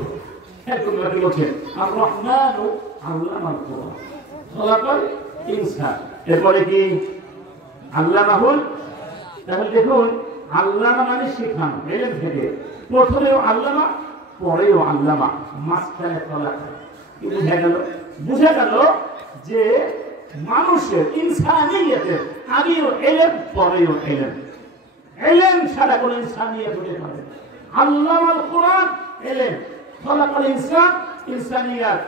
একদম কি বলছেন? আর রহমান ও আল্লামাল কোরআন খলাকাল ইনসান। এরপরে কি? আল্লামাহুল। তাহলে দেখুন, আল্লামা মানে শেখানো, এলেম থেকে। প্রথমেও আল্লামা, পরেও আল্লামা, মাঝখানে খলাকা। কি বুঝা গেল? বুঝা গেল যে মানুষের ইনসানিয়তের আগেও এলেম, পরেও এলেম। এলেম ছাড়া কোনো ইনসানিয়ত হতে পারে না। আল্লামাল কোরআন এলেম, খলাকাল ইনসান ইনসানিয়াত,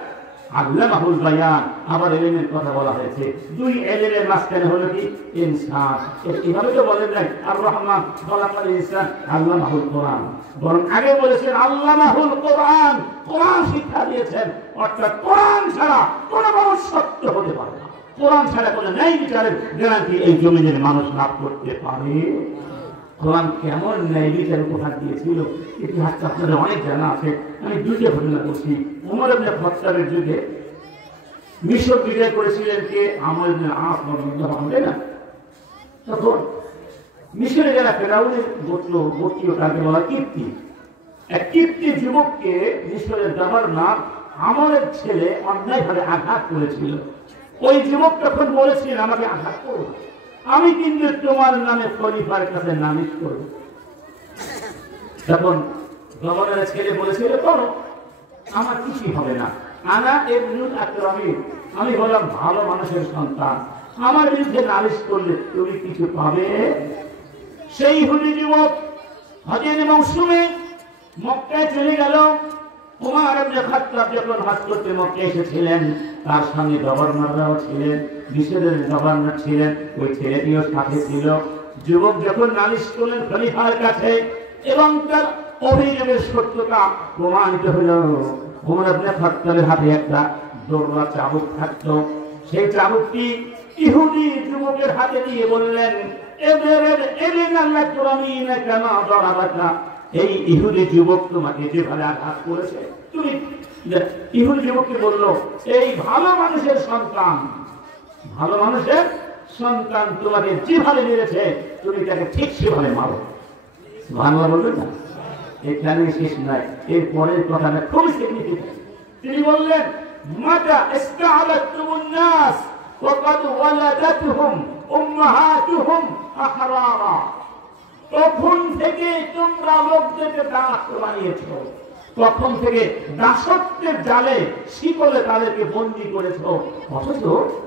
আল্লামাহুল বায়ান। আবার এলেমের কথা বলা হয়েছে, দুই এলেমের মাঝখানে হলো কি? ইনসান। এভাবে তো বলেন নাই আর রহমান খলাকাল ইনসান আল্লামাহুল কোরআন, বরং আগে বলেছেন আল্লামাহুল কোরআন, কোরআন শিক্ষা দিয়েছেন। অর্থাৎ কোরআন ছাড়া কোনো মানুষ সত্য হতে পারে না, কোরআন ছাড়া কোনো ন্যায় বিচারের গ্যারান্টি এই জমিনের মানুষ লাভ করতে পারে। কোরআন কেমন ন্যায় বিচার উপহার দিয়েছিল ইতিহাসটা আপনাদের অনেক জানা আছে। আমি দুইটা ঘটনা বলছি। ওমর ইবনে খাত্তাবের যুগে মিশর বিজয় করেছিলেন কে? আমর ইবনে আস রাদিয়াল্লাহু আনহু, তাই না? তখন মিশরে যারা ফেরাউনের গোত্রীয় তাকে বলা কীর্তি, এক কীর্তি যুবককে মিশরের গভর্নর আমরের ছেলে অন্যায়ভাবে আঘাত করেছিল। ওই যুবক তখন বলেছিলেন, আমাকে আঘাত করো, আমি কিন্তু তোমার নামে খলিফার কাছে নালিশ করব। তখন গভর্নরের ছেলে বলেছিল, করো, আমার কিছুই হবে না, আনা ইবনুল আকরামিন, আমি বললাম ভালো মানুষের সন্তান, আমার বিরুদ্ধে নালিশ করলে তুমি কিছু পাবে? সেই ইহুদি যুবক হজের মৌসুমে মক্কায় চলে গেল। ওমর ইবনে খাত্তাব যখন হজ করতে মক্কায় এসেছিলেন, তার সঙ্গে গভর্নররাও ছিলেন, মিশরের গভর্নর ছিলেন, ওই ছেলেটিও সাথে ছিল। যুবক যখন নালিশ করলেন খলিফার কাছে এবং তার অভিযোগের সত্যতা প্রমাণিত হল, ওমর ইবনে খাত্তাবের হাতে একটা দোররা চাবুক থাকত। সেই চাবুকটি ইহুদি যুবকের হাতে দিয়ে বললেন, এই ইহুদি যুবক তোমাকে যেভাবে আঘাত করেছে, তুমি ইহুদি যুবককে বলল, এই ভালো মানুষের সন্তান, ভালো মানুষের সন্তান তোমাকে যেভাবে মেরেছে তুমি তাকে ঠিক সেভাবে মারো। বাংলা বলবেন না, এখানে শেষ নাই, এর পরের কথাটা খুব সিগনিফিকেন্ট। তিনি বললেন, মাতা ইস্তাআলাতুমুন নাস ওয়া ক্বাদ ওয়ালাদাতুহুম উম্মাহাতুহুম আহরারা, তখন থেকে তোমরা লোকদেরকে দাস বানিয়েছো, তখন থেকে দাসত্বের জালে শিকলে তাদেরকে বন্দী করেছো, অথচ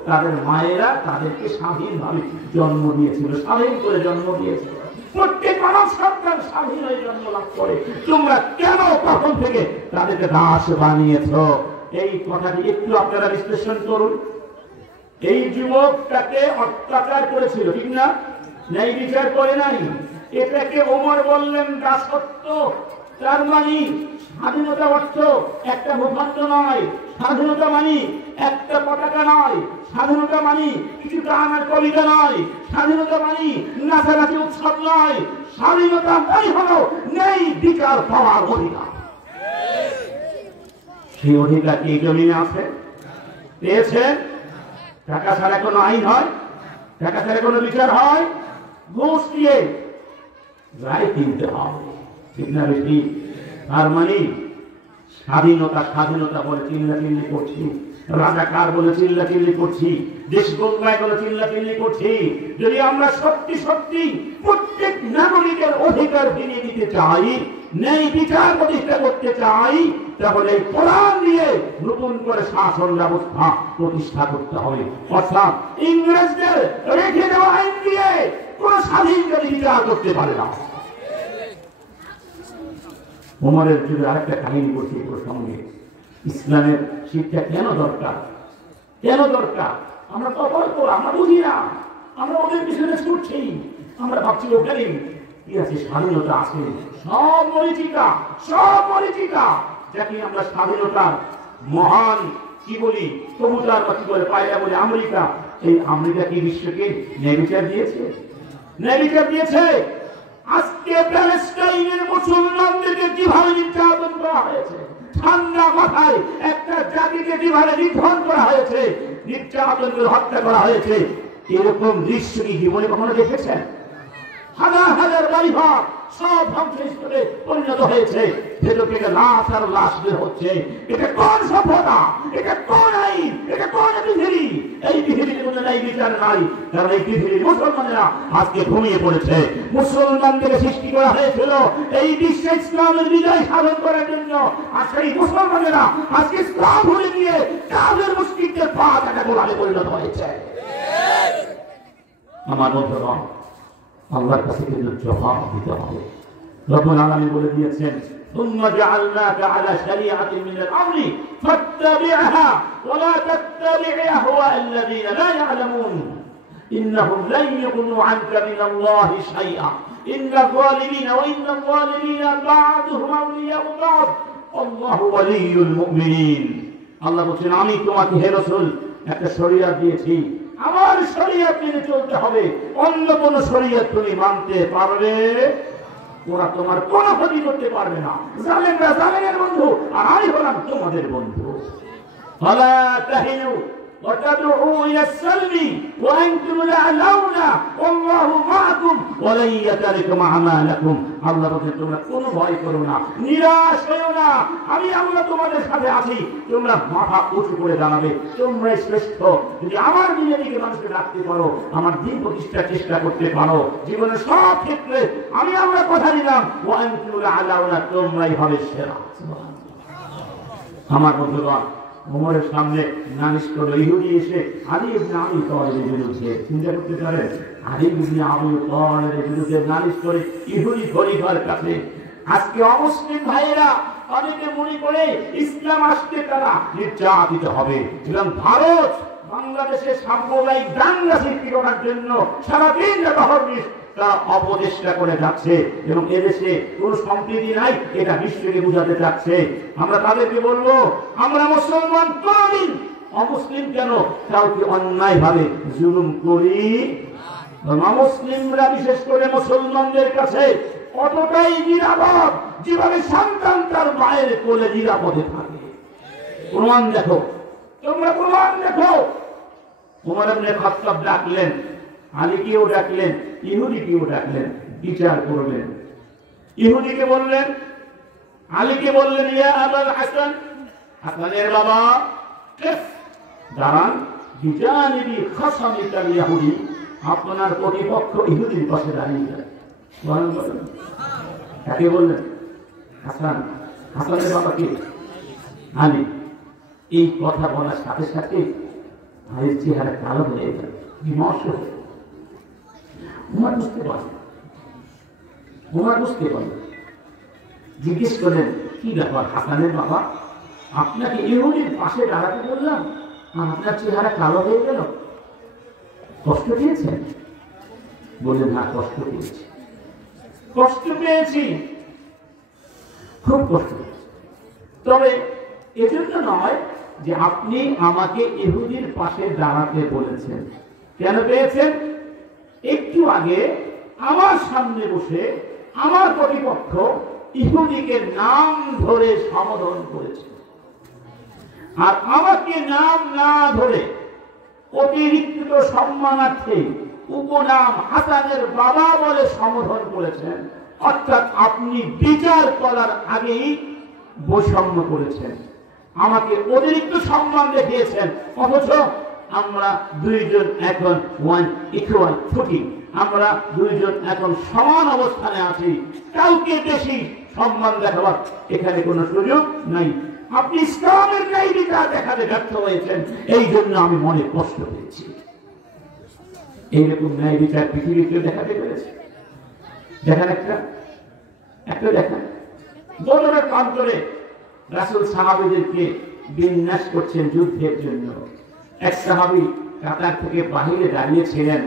তাদের মায়েরা তাদেরকে স্বাধীনভাবে জন্ম দিয়েছিল, স্বাধীন করে জন্ম দিয়েছিল। প্রত্যেক মানব সন্তান স্বাধীন হয়ে জন্ম লাভ করে, তোমরা কেন তখন থেকে তাদেরকে দাস বানিয়েছো? এই কথাটি একটু আপনারা বিশ্লেষণ করুন। এই যুবকটাকে অত্যাচার করেছিল, ঠিক না? ন্যায় বিচার করে নাই, এটাকে ওমর বললেন দাসত্ব। তার মানে স্বাধীনতা অর্থ একটা ভূখণ্ড নয়, স্বাধীনতা মানে একটা পতাকা নয়, স্বাধীনতা মানে কিছু গান আর কবিতা নয়, স্বাধীনতা মানে নাচানাচি উৎসব নয়, স্বাধীনতা মানে হলো নেই বিচার পাওয়ার অধিকার। সেই অধিকার কি জমিনে আছে? পেয়েছে? টাকা ছাড়া কোনো আইন হয়? টাকা ছাড়া কোনো বিচার হয়? ঘুষ দিয়ে রায় কিনতে হবে, ঠিক না বেশি? তার মানে স্বাধীনতা স্বাধীনতা বলে চিল্লাচিল্লি করছি, রাজাকার বলে চিল্লাচিল্লি করছি, দেশ গঙ্গায় বলে চিল্লাচিল্লি করছি। যদি আমরা সত্যি সত্যি প্রত্যেক নাগরিকের অধিকার ফিরিয়ে দিতে চাই, ন্যায় বিচার প্রতিষ্ঠা করতে চাই, তাহলে কোরআন দিয়ে নতুন করে শাসন ব্যবস্থা প্রতিষ্ঠা করতে হবে। অর্থাৎ ইংরেজদের রেখে দেওয়া আইন দিয়ে কোন স্বাধীন যদি বিচার করতে পারে না। ওমরের যুগে আরেকটা কাহিনী করছি এই প্রসঙ্গে, ইসলামের শিক্ষা কেন দরকার, কেন দরকার? আমরা তো অপরাধ, আমরা বুঝি না, আমরা ওদের পিছনে ছুটছি, আমরা ভাবছি ওখানে কি আছে, স্বাধীনতা আছে, সব মরিচিকা, সব মরিচিকা। যাকে আমরা স্বাধীনতার মহান কি বলি, কবুতর বা কি বলে পায়রা বলে আমেরিকা, এই আমেরিকা কি বিশ্বকে ন্যায় বিচার দিয়েছে? ন্যায় বিচার দিয়েছে? আজকে প্যালেস্টাইনের মুসলমানদেরকে কিভাবে নির্যাতন করা হয়েছে, ঠান্ডা মাথায় একটা জাতিকে কিভাবে নিধন করা হয়েছে, নির্যাতন করে হত্যা করা হয়েছে, এরকম দৃশ্য কি জীবনে কখনো দেখেছেন? হাজার হাজার বাড়িঘর সব ধ্বংসস্তূপে পরিণত হয়েছে, ভেতর থেকে লাশ আর লাশ বের হচ্ছে। এটা কোন সভ্যতা? এটা কোন আইন? এটা কোন পৃথিবী? এই পৃথিবীর মধ্যে নাই বিচার নাই, কারণ এই পৃথিবীর মুসলমানেরা আজকে ঘুমিয়ে পড়েছে। মুসলমানদের সৃষ্টি করা হয়েছিল এই বিশ্বে ইসলামের বিজয় সাধন করার জন্য, আর সেই মুসলমানেরা আজকে ইসলাম ভুলে গিয়ে কাফের মুশরিকদের পা কাটা গোলামে পরিণত হয়েছে। আমার বন্ধুগণ, আল্লাহর কাছে কিন্তু জবাব দিতে হবে। রব্বুল আলামিন বলে দিয়েছেন, সুম্মা জাআলনাকা আলা শারিআতিন মিনাল আমরি ফাত্তাবি'হা ওয়া লা তাত্তাবি' আহওয়া'আল্লাযীনা লা ইয়া'লামুন ইন্নাহুম লান ইউগনু 'আনকা মিনাল্লাহি শাইআ ইন্নাল যালিমিনা ওয়া ইন্নাল যালিমিনা বা'দুহুম আওলিয়াউ বা'দ আল্লাহু ওয়ালিয়ুল মুমিনিন। আল্লাহ বলেন, আমি তোমাকে হে রাসূল একটা শরীয়ত দিয়েছি, আমার শরীয়ত মেনে চলতে হবে, অন্য কোন শরীয়ত তুমি মানতে পারবে, ওরা তোমার কোনো ক্ষতি করতে পারবে না। জালেমরা জালেমের বন্ধু, আর আমি হলাম তোমাদের বন্ধু। ফালা তাহিনু وتدعوا إلى السلم وأنتم الأعلون والله معكم ولن يتركم أعمالكم আল্লাহ বলেন তোমরা কোনো ভয় করো না, নিরাশ হয়ো না, আমি আল্লাহ তোমাদের সাথে আছি। তোমরা মাথা উঁচু করে দাঁড়াবে, তোমরা শ্রেষ্ঠ। যদি আমার দিকে মানুষকে রাখতে পারো, আমার দিন প্রতিষ্ঠার চেষ্টা করতে পারো, জীবনের সব ক্ষেত্রে আমি আমরা কথা দিলাম ওয়ানতুল আলাউনা, তোমরাই হবে সেরা। আমার বন্ধুগণ, ওমরের সামনে নালিশ করলো ইহুদি এসে আলী ইবনে আবি তালিবের বিরুদ্ধে। চিন্তা করতে পারেন, আলী ইবনে আবি তালিবের বিরুদ্ধে নালিশ করে ইহুদি খলিফার কাছে। আজকে অমুসলিম ভাইয়েরা অনেকে মনে করে ইসলাম আসতে তারা নির্যাতিত হবে, এবং ভারত বাংলাদেশের সাম্প্রদায়িক দাঙ্গা সৃষ্টি করার জন্য সারাদিন তারা অপচেষ্টা করে যাচ্ছে, এবং এদেশে কোন সম্প্রীতি নাই এটা বিশ্বকে বুঝাতে চাচ্ছে। আমরা তাদেরকে বলবো, আমরা মুসলমান কোনদিন অমুসলিম কেন কাউকে অন্যায় ভাবে জুলুম করি। অমুসলিমরা বিশেষ করে মুসলমানদের কাছে অতটাই নিরাপদ যেভাবে সন্তান তার মায়ের কোলে নিরাপদে থাকে। প্রমাণ দেখো, তোমরা প্রমাণ দেখো। ওমর ইবনে খাত্তাব ডাকলেন, আলীকেও ডাকলেন, ইহুদিকেও ডাকলেন, বিচার করলেন। ইহুদিকে বললেন, আলীকে বললেন, ইয়া আবুল হাসান, হাসানের বাবা দাঁড়ান, বিজানিবি খাসামিকাল ইহুদি, আপনার প্রতিপক্ষ ইহুদির পাশে দাঁড়িয়ে যায়। তাকে বললেন হাসান, হাসানের বাবা কে? আলী। এই কথা বলার সাথে সাথে ভাইয়ের চেহারা কালো হয়ে গেল, বিমর্ষ হয়ে। ওমর বুঝতে পারলেন, জিজ্ঞেস করলেন, কি ব্যাপার হাসানের বাবা, আপনাকে ইহুদির পাশে দাঁড়াতে বললাম আর আপনার চেহারা কালো হয়ে গেল, কষ্ট পেয়েছেন? বললেন, না কষ্ট পেয়েছি, কষ্ট পেয়েছি, খুব কষ্ট পেয়েছি। তবে এজন্য নয় যে আপনি আমাকে ইহুদির পাশে দাঁড়াতে বলেছেন। কেন পেয়েছেন? একটু আগে আমার সামনে বসে আমার প্রতিপক্ষ ইহুদিকে নাম ধরে সম্বোধন করেছে, আর আমাকে নাম না ধরে অতিরিক্ত সম্মানার্থে উপনাম হাসানের বাবা বলে সম্বোধন করেছেন। অর্থাৎ আপনি বিচার করার আগেই বৈষম্য করেছেন, আমাকে অতিরিক্ত সম্মান দেখিয়েছেন। অথচ আমরা দুইজন এখন ওয়ান ইকুয়াল ফুটিং, আমরা দুইজন এখন সমান অবস্থানে আছি, কাউকে বেশি সম্মান দেখাবার এখানে কোনো সুযোগ নাই। আপনি ইসলামের ন্যায় বিচার দেখাতে ব্যর্থ হয়েছেন, এই জন্য আমি মনে কষ্ট পেয়েছি। এইরকম ন্যায় বিচার পৃথিবীতে দেখাতে পেরেছে? দেখেন একটা দেখেন, বদরের প্রান্তরে রাসূল সাহাবীদেরকে বিন্যাস করছেন যুদ্ধের জন্য। এক সাহাবী কাতার থেকে বাহিরে দাঁড়িয়েছিলেন,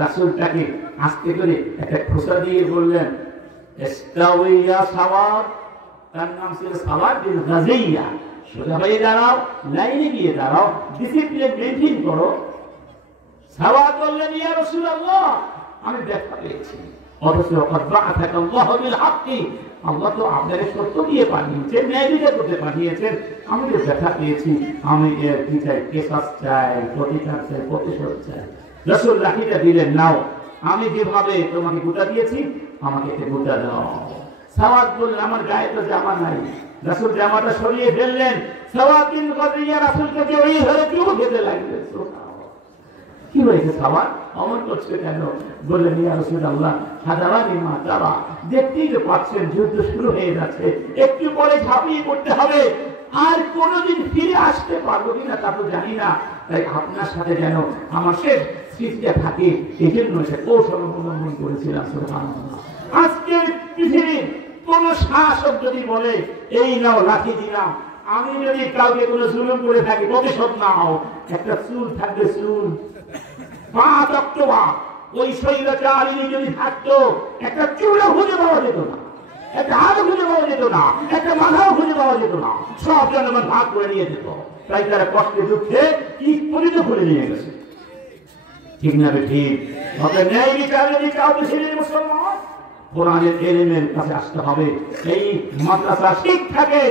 রাসূল তাকে আস্তে করে একটা খোঁচা দিয়ে বললেন, ইস্তাউই ইয়া সাওয়াদ। তার নাম ছিল সাওয়াদ বিন গাজিয়া। সোজা হয়ে দাঁড়াও, লাইনে গিয়ে দাঁড়াও, ডিসিপ্লিন মেইনটেইন করো। সাওয়াদ বললেন, ইয়া রাসূলুল্লাহ, আমি ব্যথা পেয়েছি, অথচ কদ বা'আথাকা আল্লাহু বিল হাক্কি, আল্লাহ তো আপনাকে সত্য দিয়ে পাঠিয়েছেন, ন্যায় বিচার করতে পাঠিয়েছেন, আমি যে ব্যথা পেয়েছি, আমি এর কি চাই? কেসাস চাই, প্রতিকার চাই, প্রতিশোধ চাই। রাসূল লাঠিটা দিলেন, নাও, আমি যেভাবে তোমাকে গোটা দিয়েছি আমাকে এতে গোটা দাও। সাওয়াদ বললেন, আমার গায়ে তো জামা নাই। রাসূল জামাটা সরিয়ে ফেললেন। সাওয়াদ বিন গাজিয়া রাসূলকে জড়িয়ে ধরে চুমু খেতে লাগলেন। কি হয়েছে সাওয়াদ, অমন করছে কেন? বললেন, ইয়া রাসূলুল্লাহ, হাদারানি মা তারা, দেখতেই তো পাচ্ছেন যুদ্ধ শুরু হয়ে যাচ্ছে, একটু পরে ঝাঁপিয়ে পড়তে হবে, আর কোনোদিন ফিরে আসতে পারবো কিনা তা তো জানি না, তাই আপনার সাথে যেন আমার শেষ স্মৃতিটা থাকে, এই জন্য সে কৌশল অবলম্বন করেছিলাম। সুবহানাল্লাহ। আজকের পৃথিবীর কোন শাসক যদি বলে, এই নাও লাঠি দিলাম, আমি যদি কাউকে কোনো জুলুম করে থাকি, প্রতিশোধ নাও, একটা চুল থাকবে, চুল 5 অক্টোবর ওই শৈলচারী যদি থাকতো, একটা চুলও খুঁজে পাওয়া যেত না, একটা হাতও খুঁজে পাওয়া যেত না, একটা মাথাও খুঁজে পাওয়া যেত না, সব জনগণ ভাগ করে নিয়ে যেত। তাই তারা কষ্টে দুঃখে কি পরিত করে নিয়ে গেছে। ঠিক না? ঠিক। তবে ন্যায় বিচার যদি কাউকে ছেড়ে মুসলমান, কোরআনের এলিমের কাছে আসতে হবে, এই মাদ্রাসা শিক্ষাকে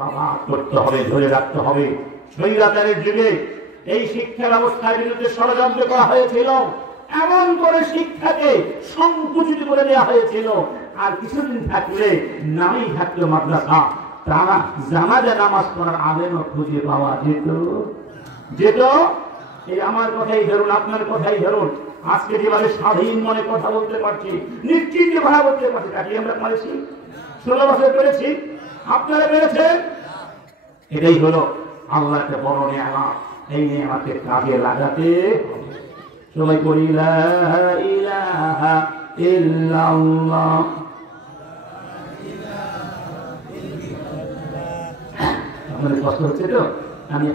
বাবা করতে হবে, ধরে রাখতে হবে। স্বৈরাচারের যুগে এই শিক্ষা ব্যবস্থার বিরুদ্ধে ষড়যন্ত্র করা হয়েছিল, এমন করে শিক্ষাকে সংকুচিত করে দেওয়া হয়েছিল। আর কিছুদিন থাকলে নামেই থাকতো মাদ্রাসা, তারা জানাজা নামাজ পড়ার আলেমও খুঁজে পাওয়া যেত। এই আমার কথাই ধরুন, আপনার কথাই ধরুন, আজকে যেভাবে স্বাধীন মনে কথা বলতে পারছি, নিশ্চিন্তে ভাড়া বলতে পারছি, তাকে আমরা পারেছি 16 বছর পেরেছি, আপনারা পেরেছেন। এটাই হলো আল্লাহকে বড় নিয়ামত। এই নিয়ামতকে কাজে লাগাতে সবাই বলি লা ইলাহা ইল্লাল্লাহ। আপনাদের কষ্ট হচ্ছে তো, আমি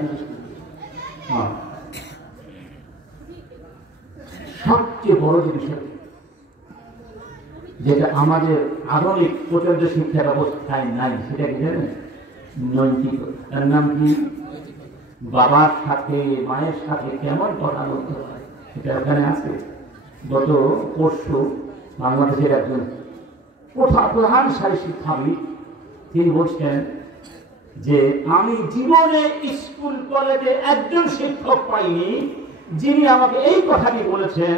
সবচেয়ে বড় যে বিষয় যেটা আমাদের আধুনিক প্রচলিত শিক্ষা ব্যবস্থায় নাই, সেটা কি জানেন? নৈতিক। তার নাম কি? বাবার সাথে মায়ের সাথে কেমন কথা বলতে হয়, এটা ওখানে আছে। গত পরশু বাংলাদেশের একজন প্রধান সারি শিক্ষাবিদ তিনি বলছেন যে আমি জীবনে স্কুল কলেজে একজন শিক্ষক পাইনি যিনি আমাকে এই কথাটি বলেছেন,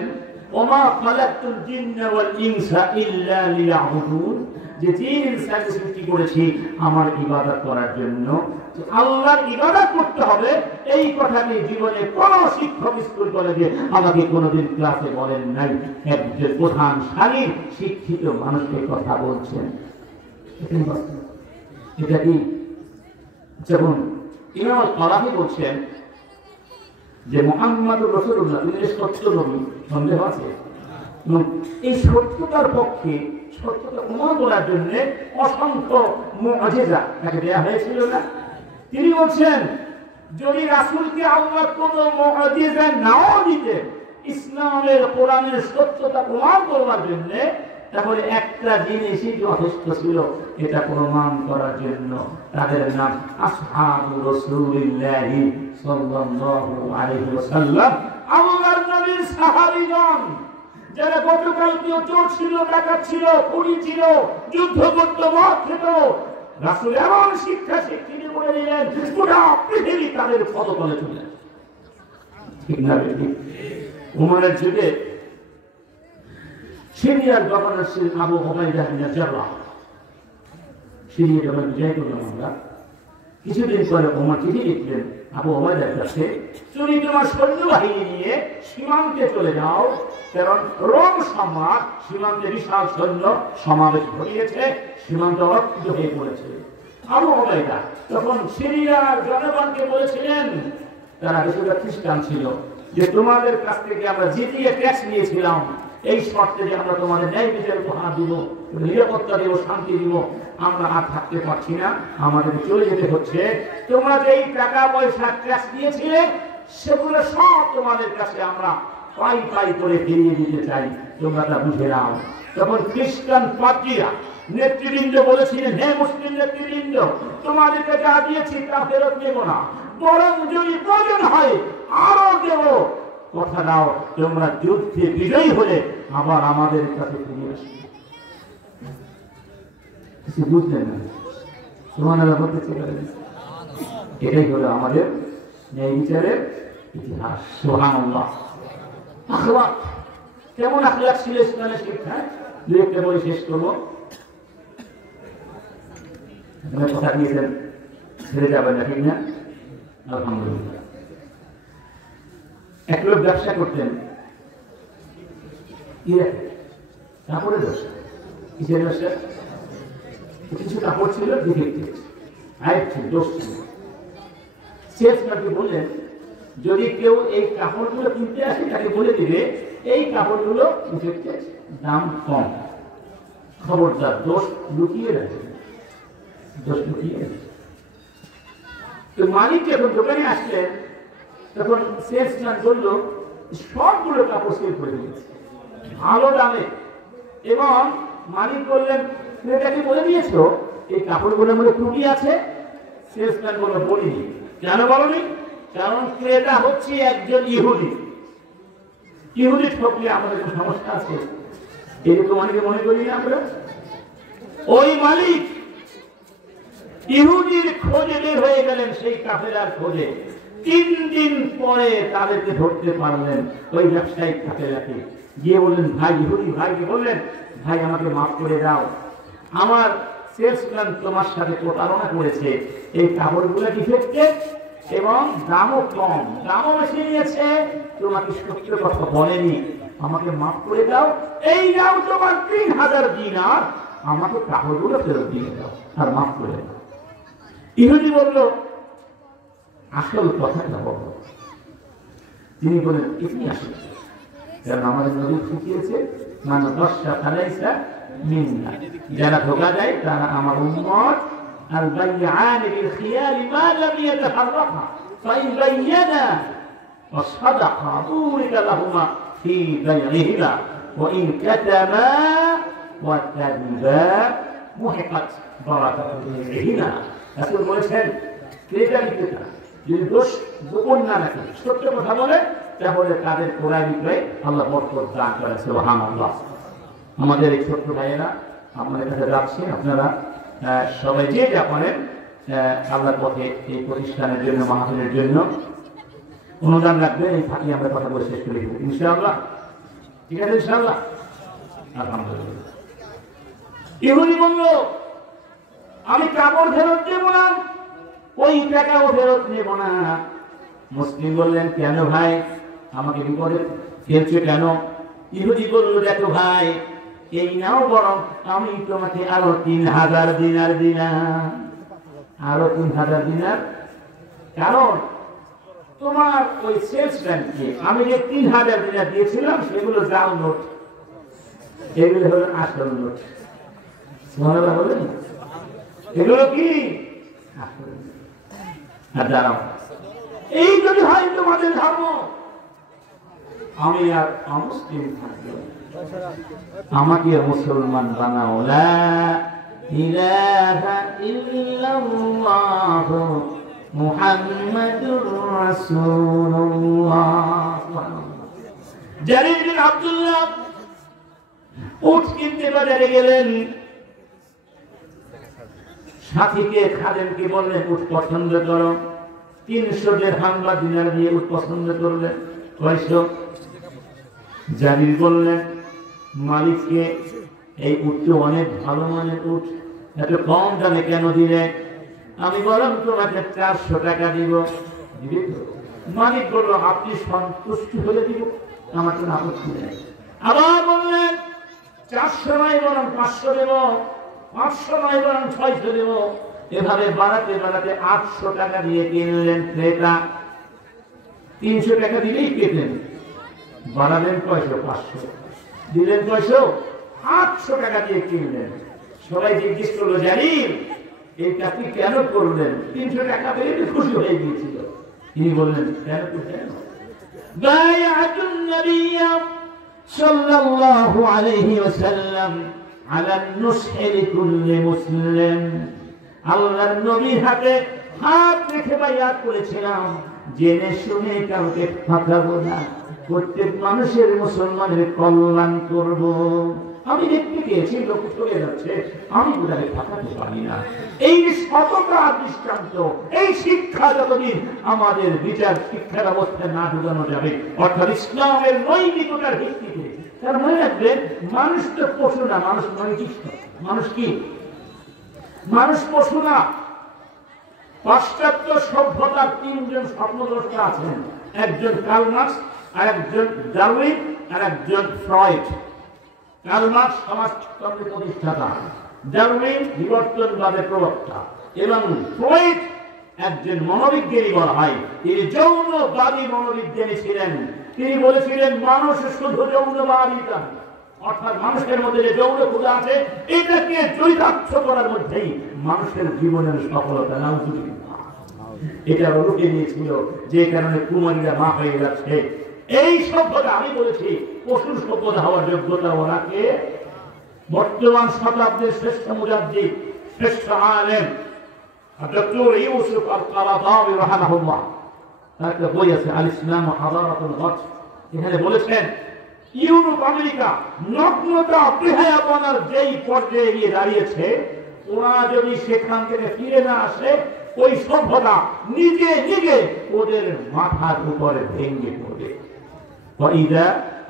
ওমা খালাকতুল জিন্না ওয়াল ইনসা ইল্লা লিয়াবুদুন, যে জিন ইনসানকে সৃষ্টি করেছি আমার ইবাদত করার জন্য। আল্লাহর ইবাদত করতে হবে, এই কথাটি জীবনে কোন শিক্ষক স্কুল কলেজে আমাকে কোনোদিন ক্লাসে বলেন নাই। একজন প্রধান সারির শিক্ষিত মানুষকে কথা বলছেন। এটা কি? যেমন ইমাম আল-কারাফি বলছেন যে মুহাম্মদুর রাসূলুল্লাহ তিনি সত্য নবী, সন্দেহ আছে। এবং এই সত্যতার পক্ষে, সত্যতা প্রমাণ করার জন্য অসংখ্য মুআজিজা তাকে দেওয়া হয়েছিল না? তিনি বলছেন যদি রাসূলকে আল্লাহ কোনো মুআজিজা নাও দিতেন ইসলামের কোরআনের সত্যতা প্রমাণ করার জন্য, তাহলে একটা জিনিসই যথেষ্ট ছিল এটা প্রমাণ করার জন্য। তাদের নাম আসহাবু রাসূলিল্লাহি সাল্লাল্লাহু আলাইহি ওয়াসাল্লাম, আল্লাহর নবীর সাহাবীগণ, যারা গতকালকেও চোর ছিল, ডাকাত ছিল, খুনি ছিল, যুদ্ধ করত, মদ খেত। রাসূল এমন শিক্ষা শিক্ষিত করে দিলেন, গোটা পৃথিবী তাদের পদতলে চলে আসে। ঠিক না? উমরের যুগে সিরিয়ার গভর্নর ছিলেন আবু ওবাইদা ইবনে জাররাহ। সিরিয়া যখন বিজয় করলাম আমরা, কিছুদিন পরে ওমর চিঠি লিখলেন আবু ওবাইদার কাছে, তুমি তোমার সৈন্যবাহিনী নিয়ে সীমান্তে চলে যাও, কারণ রোম সম্রাট সীমান্তে বিশাল সৈন্য সমাবেশ ঘটিয়েছে, সীমান্ত রক্ষিত হয়ে পড়েছে। আবু ওবাইদা তখন সিরিয়ার জনগণকে বলেছিলেন, তারা কিছুটা খ্রিস্টান ছিল, যে তোমাদের কাছ থেকে আমরা জিতিয়ে ট্যাক্স নিয়েছিলাম, এই শর্তে যে আমরা তোমাদের ন্যায় বিচার উপহার দিব, নিরাপত্তা দেব, শান্তি দিব, আমরা আর থাকতে পারছি না, আমাদের চলে যেতে হচ্ছে। তোমরা যে এই টাকা পয়সা ট্যাক্স দিয়েছিলে সেগুলো সব তোমাদের কাছে আমরা পাই পাই করে ফিরিয়ে দিতে চাই, তোমরা তা বুঝে নাও। তখন খ্রিস্টান পাদ্রীরা নেতৃবৃন্দ বলেছিলেন, হে মুসলিম নেতৃবৃন্দ, তোমাদেরকে যা দিয়েছি তা ফেরত নেব না, বরং যদি প্রয়োজন হয় আরো দেব। কথা দাও তোমরা যুদ্ধে বিজয়ী হলে আবার আমাদের কাছে ফিরে আসবে। কিছু বুঝলেন না? সুবহানাল্লাহ বলতে চলে গেলেন। এটাই হলো আমাদের ন্যায় বিচারের ইতিহাস। সুবহানাল্লাহ। আখলাক, কেমন আখলাক ছিল ইসলামের শিক্ষায়? দুই একটা বলে শেষ করবো। কথা দিয়েছেন ছেড়ে যাবেন না, ঠিক না? আলহামদুলিল্লাহ। এক লোক ব্যবসা করতেন, কাপড়ের ব্যবসা। কিসের ব্যবসা? কিছু কাপড় ছিল, ডিফেক্টিভ, আইব ছিল, দোষ ছিল। সেলসম্যানকে বললেন, যদি কেউ এই কাপড়গুলো কিনতে আসে তাকে বলে দিবে এই কাপড়গুলো ডিফেক্টিভ, দাম কম, খবরদার দোষ লুকিয়ে রাখবে, দোষ লুকিয়ে রাখবে। তো মালিক যখন দোকানে আসলেন তখন সেলসম্যান বলল সবগুলো কাপড় সেল করে দিয়েছে ভালো দামে, এবং মালিক বললেন ক্রেতাকে বলে দিয়েছো এই কাপড়গুলোর মধ্যে ত্রুটি আছে? সেলসম্যান বলল বলিনি। কেন বলনি? কারণ ক্রেতা হচ্ছে একজন ইহুদি, ইহুদি ঠকলে আমাদের সমস্যা আছে, এরকম অনেকে মনে করি না আমরা। ওই মালিক ইহুদির খোঁজে বের হয়ে গেলেন, সেই কাফেলার খোঁজে, 3 দিন পরে তাদেরকে ধরতে পারলেন ওই ব্যবসায়িক খাতে রাখে। গিয়ে বললেন, ভাই ইহুদি ভাইকে বললেন, ভাই আমাকে মাফ করে দাও, আমার সেলসম্যান তোমার সাথে প্রতারণা করেছে, এই কাপড়গুলো ডিফেক্টেড এবং দামও কম, দামও বেশি নিয়েছে, তোমাকে সত্য কথা বলেনি, আমাকে মাফ করে দাও, এই নাও তোমার 3000 দিনার, আমাকে কাপড়গুলো ফেরত দিয়ে দাও আর মাফ করে দাও। ইহুদি বলল, আসল কথাটা বলো। তিনি বলেন, এটি আসল, কারণ আমাদের নবী শিখিয়েছে, মানে 10টা ফালাইসা মিন্না, যারা ধোঁকা দেয় তারা আমার উম্মত। আল বাইয়ান বিল খিয়ার মা লাম ইয়াতাহাররাকা ফাইন বাইয়ানা ওয়া সাদাকা বুরিকা লাহুমা ফি বাইইহিমা ওয়া ইন কাতামা ওয়া কাযিবা মুহিকাত বারাকাতু বাইইহিমা। রাসূল বলেছেন, ক্রেতা বিক্রেতা যদি দোষ গোপন না রাখে, সত্য কথা বলে, তাহলে তাদের ক্রয় বিক্রয় আল্লাহ বরকত দান করে। সুবহানাল্লাহ। আমাদের এই ছোট্ট ভাইয়েরা আপনাদের কাছে যাচ্ছি, আপনারা সবাই যে যা পারেন আল্লাহর পথে এই প্রতিষ্ঠানের জন্য, মাহফিলের জন্য অনুদান রাখবেন। এই ফাঁকি আমরা কথা বলে শেষ করে দেব ইনশাআল্লাহ। ঠিক আছে ইনশাআল্লাহ? আলহামদুলিল্লাহ। ইহুদি বলল, আমি কাপড় ফেরত দেব না, ওই টাকাও ফেরত নেব না। মুসলিম বললেন, কেন ভাই, আমাকে বিপদে ফেলছো কেন? ইহুদি বলল, দেখো ভাই, এই নাও, বরং আমি তোমাকে আরো 3000 দিনার দিলাম, আরো 3000 দিনার। কারণ তোমার ওই সেলসম্যানকে আমি যে 3000 দিনার দিয়েছিলাম সেগুলো জাল নোট, এগুলো হলো আসল নোট। সুবহানাল্লাহ বলেন, এগুলো কি আসল। আর দাঁড়াও, এই যদি হয় তোমাদের ধর্ম, আমি আর অমুসলিম থাকবো, আমাকে মুসলমান বানাও। লা ইলাহা ইল্লাল্লাহ মুহাম্মাদুর রাসূলুল্লাহ। জারির বিন আব্দুল্লাহ উট কিনতে বাজারে গেলেন, সাথীকে খাদেমকে বললেন, উট পছন্দ করো। 300 দিরহাম বা দিনার দিয়ে উট পছন্দ করলেন। 600। জারির বললেন মালিককে, এই উটটি অনেক ভালো মানের উট, এত কম দামে কেন দিলে? আমি বললাম, তোমাকে 400 টাকা দিব। মালিক বলল, আপনি সন্তুষ্ট হলে দিব, আমার কোনো আপত্তি নেই। আবার বললেন, 400 নয় বরং 500 দেব, 500 নয় বরং 600 দেব। এভাবে বাড়াতে বাড়াতে 800 টাকা দিয়ে কিনলেন ক্রেতা। 300 টাকা দিলেই পেতেন, বাড়ালেন 500 দিলেন 800 টাকা দিয়ে কিনলেন। সবাই জিজ্ঞেস করলো, জানি এই কাজটি কেন করলেন? 300 টাকা পেলে খুশি হয়ে গিয়েছিল। তিনি বললেন, কেন করলেন? বায়াতুন নবী সাল্লাল্লাহু আলাইহি ওয়াসাল্লাম আলা নুসহি লিকুল্লি মুসলিম। আল্লাহর নবীর হাতে হাত রেখে বায়াত করেছিলাম, জেনে শুনে কাউকে ঠকাবো না, প্রত্যেক মানুষের, মুসলমানের কল্যাণ করব। আমি দেখতে গিয়েছি লোক চলে যাচ্ছে, আমি কোথায় ঠকাতে পারি না। এই সততা দৃষ্টান্ত, এই শিক্ষা যতদিন আমাদের বিচার শিক্ষা ব্যবস্থায় না ঢুকানো যাবে, অর্থাৎ ইসলামের নৈতিকতার ভিত্তিতে, তার মনে রাখবেন, মানুষ তো পশু না, মানুষ নৈতিক। মানুষ কি? মানুষ পশু না। পাশ্চাত্য সভ্যতার 3 জন স্বপ্নদ্রষ্টা আছেন, একজন কার্ল মার্কস, আর একজন ডারউইন, আর একজন ফ্রয়েড। কার্ল মার্কস সমাজতন্ত্রের প্রতিষ্ঠাতা, ডারউইন বিবর্তনবাদের প্রবক্তা, এবং ফ্রয়েড একজন মনোবিজ্ঞানী বলা হয়। তিনি যৌনবাদী মনোবিজ্ঞানী ছিলেন। তিনি বলেছিলেন, মানুষ শুধু যৌনবাদী না, অর্থাৎ মানুষের মধ্যে যে যৌন ক্ষুধা আছে, এটাকে চরিতার্থ করার মধ্যেই মানুষের জীবনের সফলতা। এটা লুকে নিয়েছিল, যে কারণে কুমারীরা মা হয়ে যাচ্ছে। এই সভ্যতা, আমি বলেছি, পশুর সভ্যতা হওয়ার যোগ্যতা ওনাকে। বর্তমান শতাব্দীর শ্রেষ্ঠ মুজাদ্দিদ, শ্রেষ্ঠ আলেম ডক্টর ইউসুফ আল-কারাদাওয়ী রাহিমাহুল্লাহ, তার একটা বই আছে আল ইসলাম ওয়া হাদারাতুল গারব। এখানে বলেছেন, ইউরোপ আমেরিকা নগ্নতা বেহায়াপনার যেই পর্যায়ে গিয়ে দাঁড়িয়েছে, ওরা যদি সেখান থেকে ফিরে না আসে, ওই সভ্যতা নিজে নিজে ওদের মাথার উপরে ভেঙে পড়ে। وإذا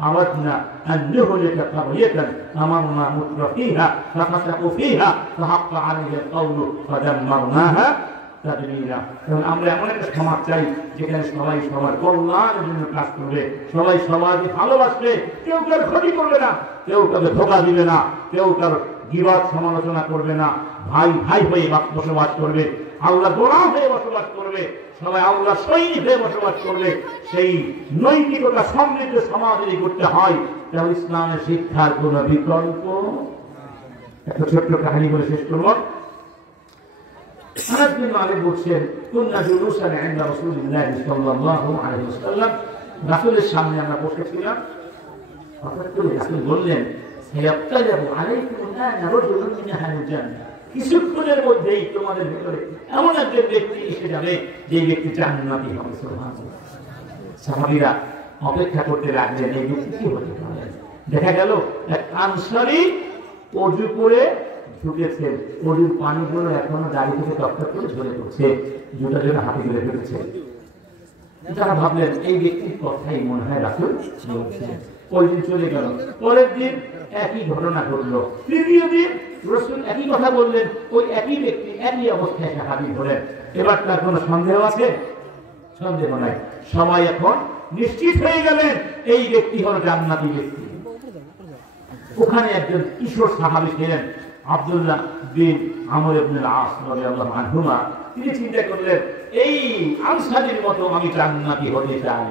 أردنا أن نهلك قرية أمرنا مترفيها ففسقوا فيها فحق عليها القول فدمرناها تدميرا। আমরা এমন একটা সমাজ চাই যেখানে সবাই সবার কল্যাণের জন্য কাজ করবে, সবাই সবাইকে ভালোবাসবে, কেউ কারো ক্ষতি করবে না, কেউ কাউকে ধোঁকা দিবে না, কেউ কারো বিবাদ সমালোচনা করবে না, ভাই ভাই হয়ে বসবাস করবে, আল্লাহ গোলাম হয়ে বসবাস করবে, সবাই আল্লাহ সৈনিক হয়ে বসবাস করবে। সেই নৈতিকতা সমৃদ্ধ সমাজ যদি করতে হয় তাহলে ইসলামের শিক্ষার কোন বিকল্প। একটা ছোট্ট কাহিনী বলে শেষ করব। আনাস বিন মালিক বলছেন, কুননা জুলুসান ইনদা রাসূলিল্লাহ সাল্লাল্লাহু আলাইহি ওয়াসাল্লাম, রাসূলের সামনে আমরা বসেছিলাম। হঠাৎ করে রাসূল বললেন, সায়াবতালিবু আলাইকুম আনা রাজুলুন মিন আহলিল জান্নাহ, কিছুক্ষণের মধ্যেই তোমাদের ভিতরে এমন একজন ব্যক্তি এসে যাবে যে ব্যক্তি জান্নাতি হবে। সুবহানাল্লাহ। সাহাবীরা অপেক্ষা করতে লাগলেন এই ব্যক্তি কি হতে পারে। দেখা গেল এক আনসারী ওযু করে ঢুকেছেন, ওযুর পানিগুলো এখনো দাড়ি থেকে টপটপ করে ঝরে পড়ছে, জুতা জোড়া হাতে তুলে ফেলেছে। তারা ভাবলেন এই ব্যক্তির কথাই মনে হয় রাসূল বলছেন। ওই দিন চলে গেল, পরের দিন একই ঘটনা ঘটলো, তৃতীয় দিন রাসূল একই কথা বললেন, ওই একই ব্যক্তি একই অবস্থায় হাজির হলেন। এবার তার কোনো সন্দেহ আছে? সন্দেহ নাই। সবাই এখন নিশ্চিত হয়ে গেলেন এই ব্যক্তি হলো জান্নাতি ব্যক্তি। ওখানে একজন কিশোর সাহাবী ছিলেন আব্দুল্লাহ বিন আমর ইবনে আল-আস রাদিয়াল্লাহু আনহুমা। তিনি চিন্তা করলেন এই আনসারীর মতো আমি জান্নাতি হতে চাই।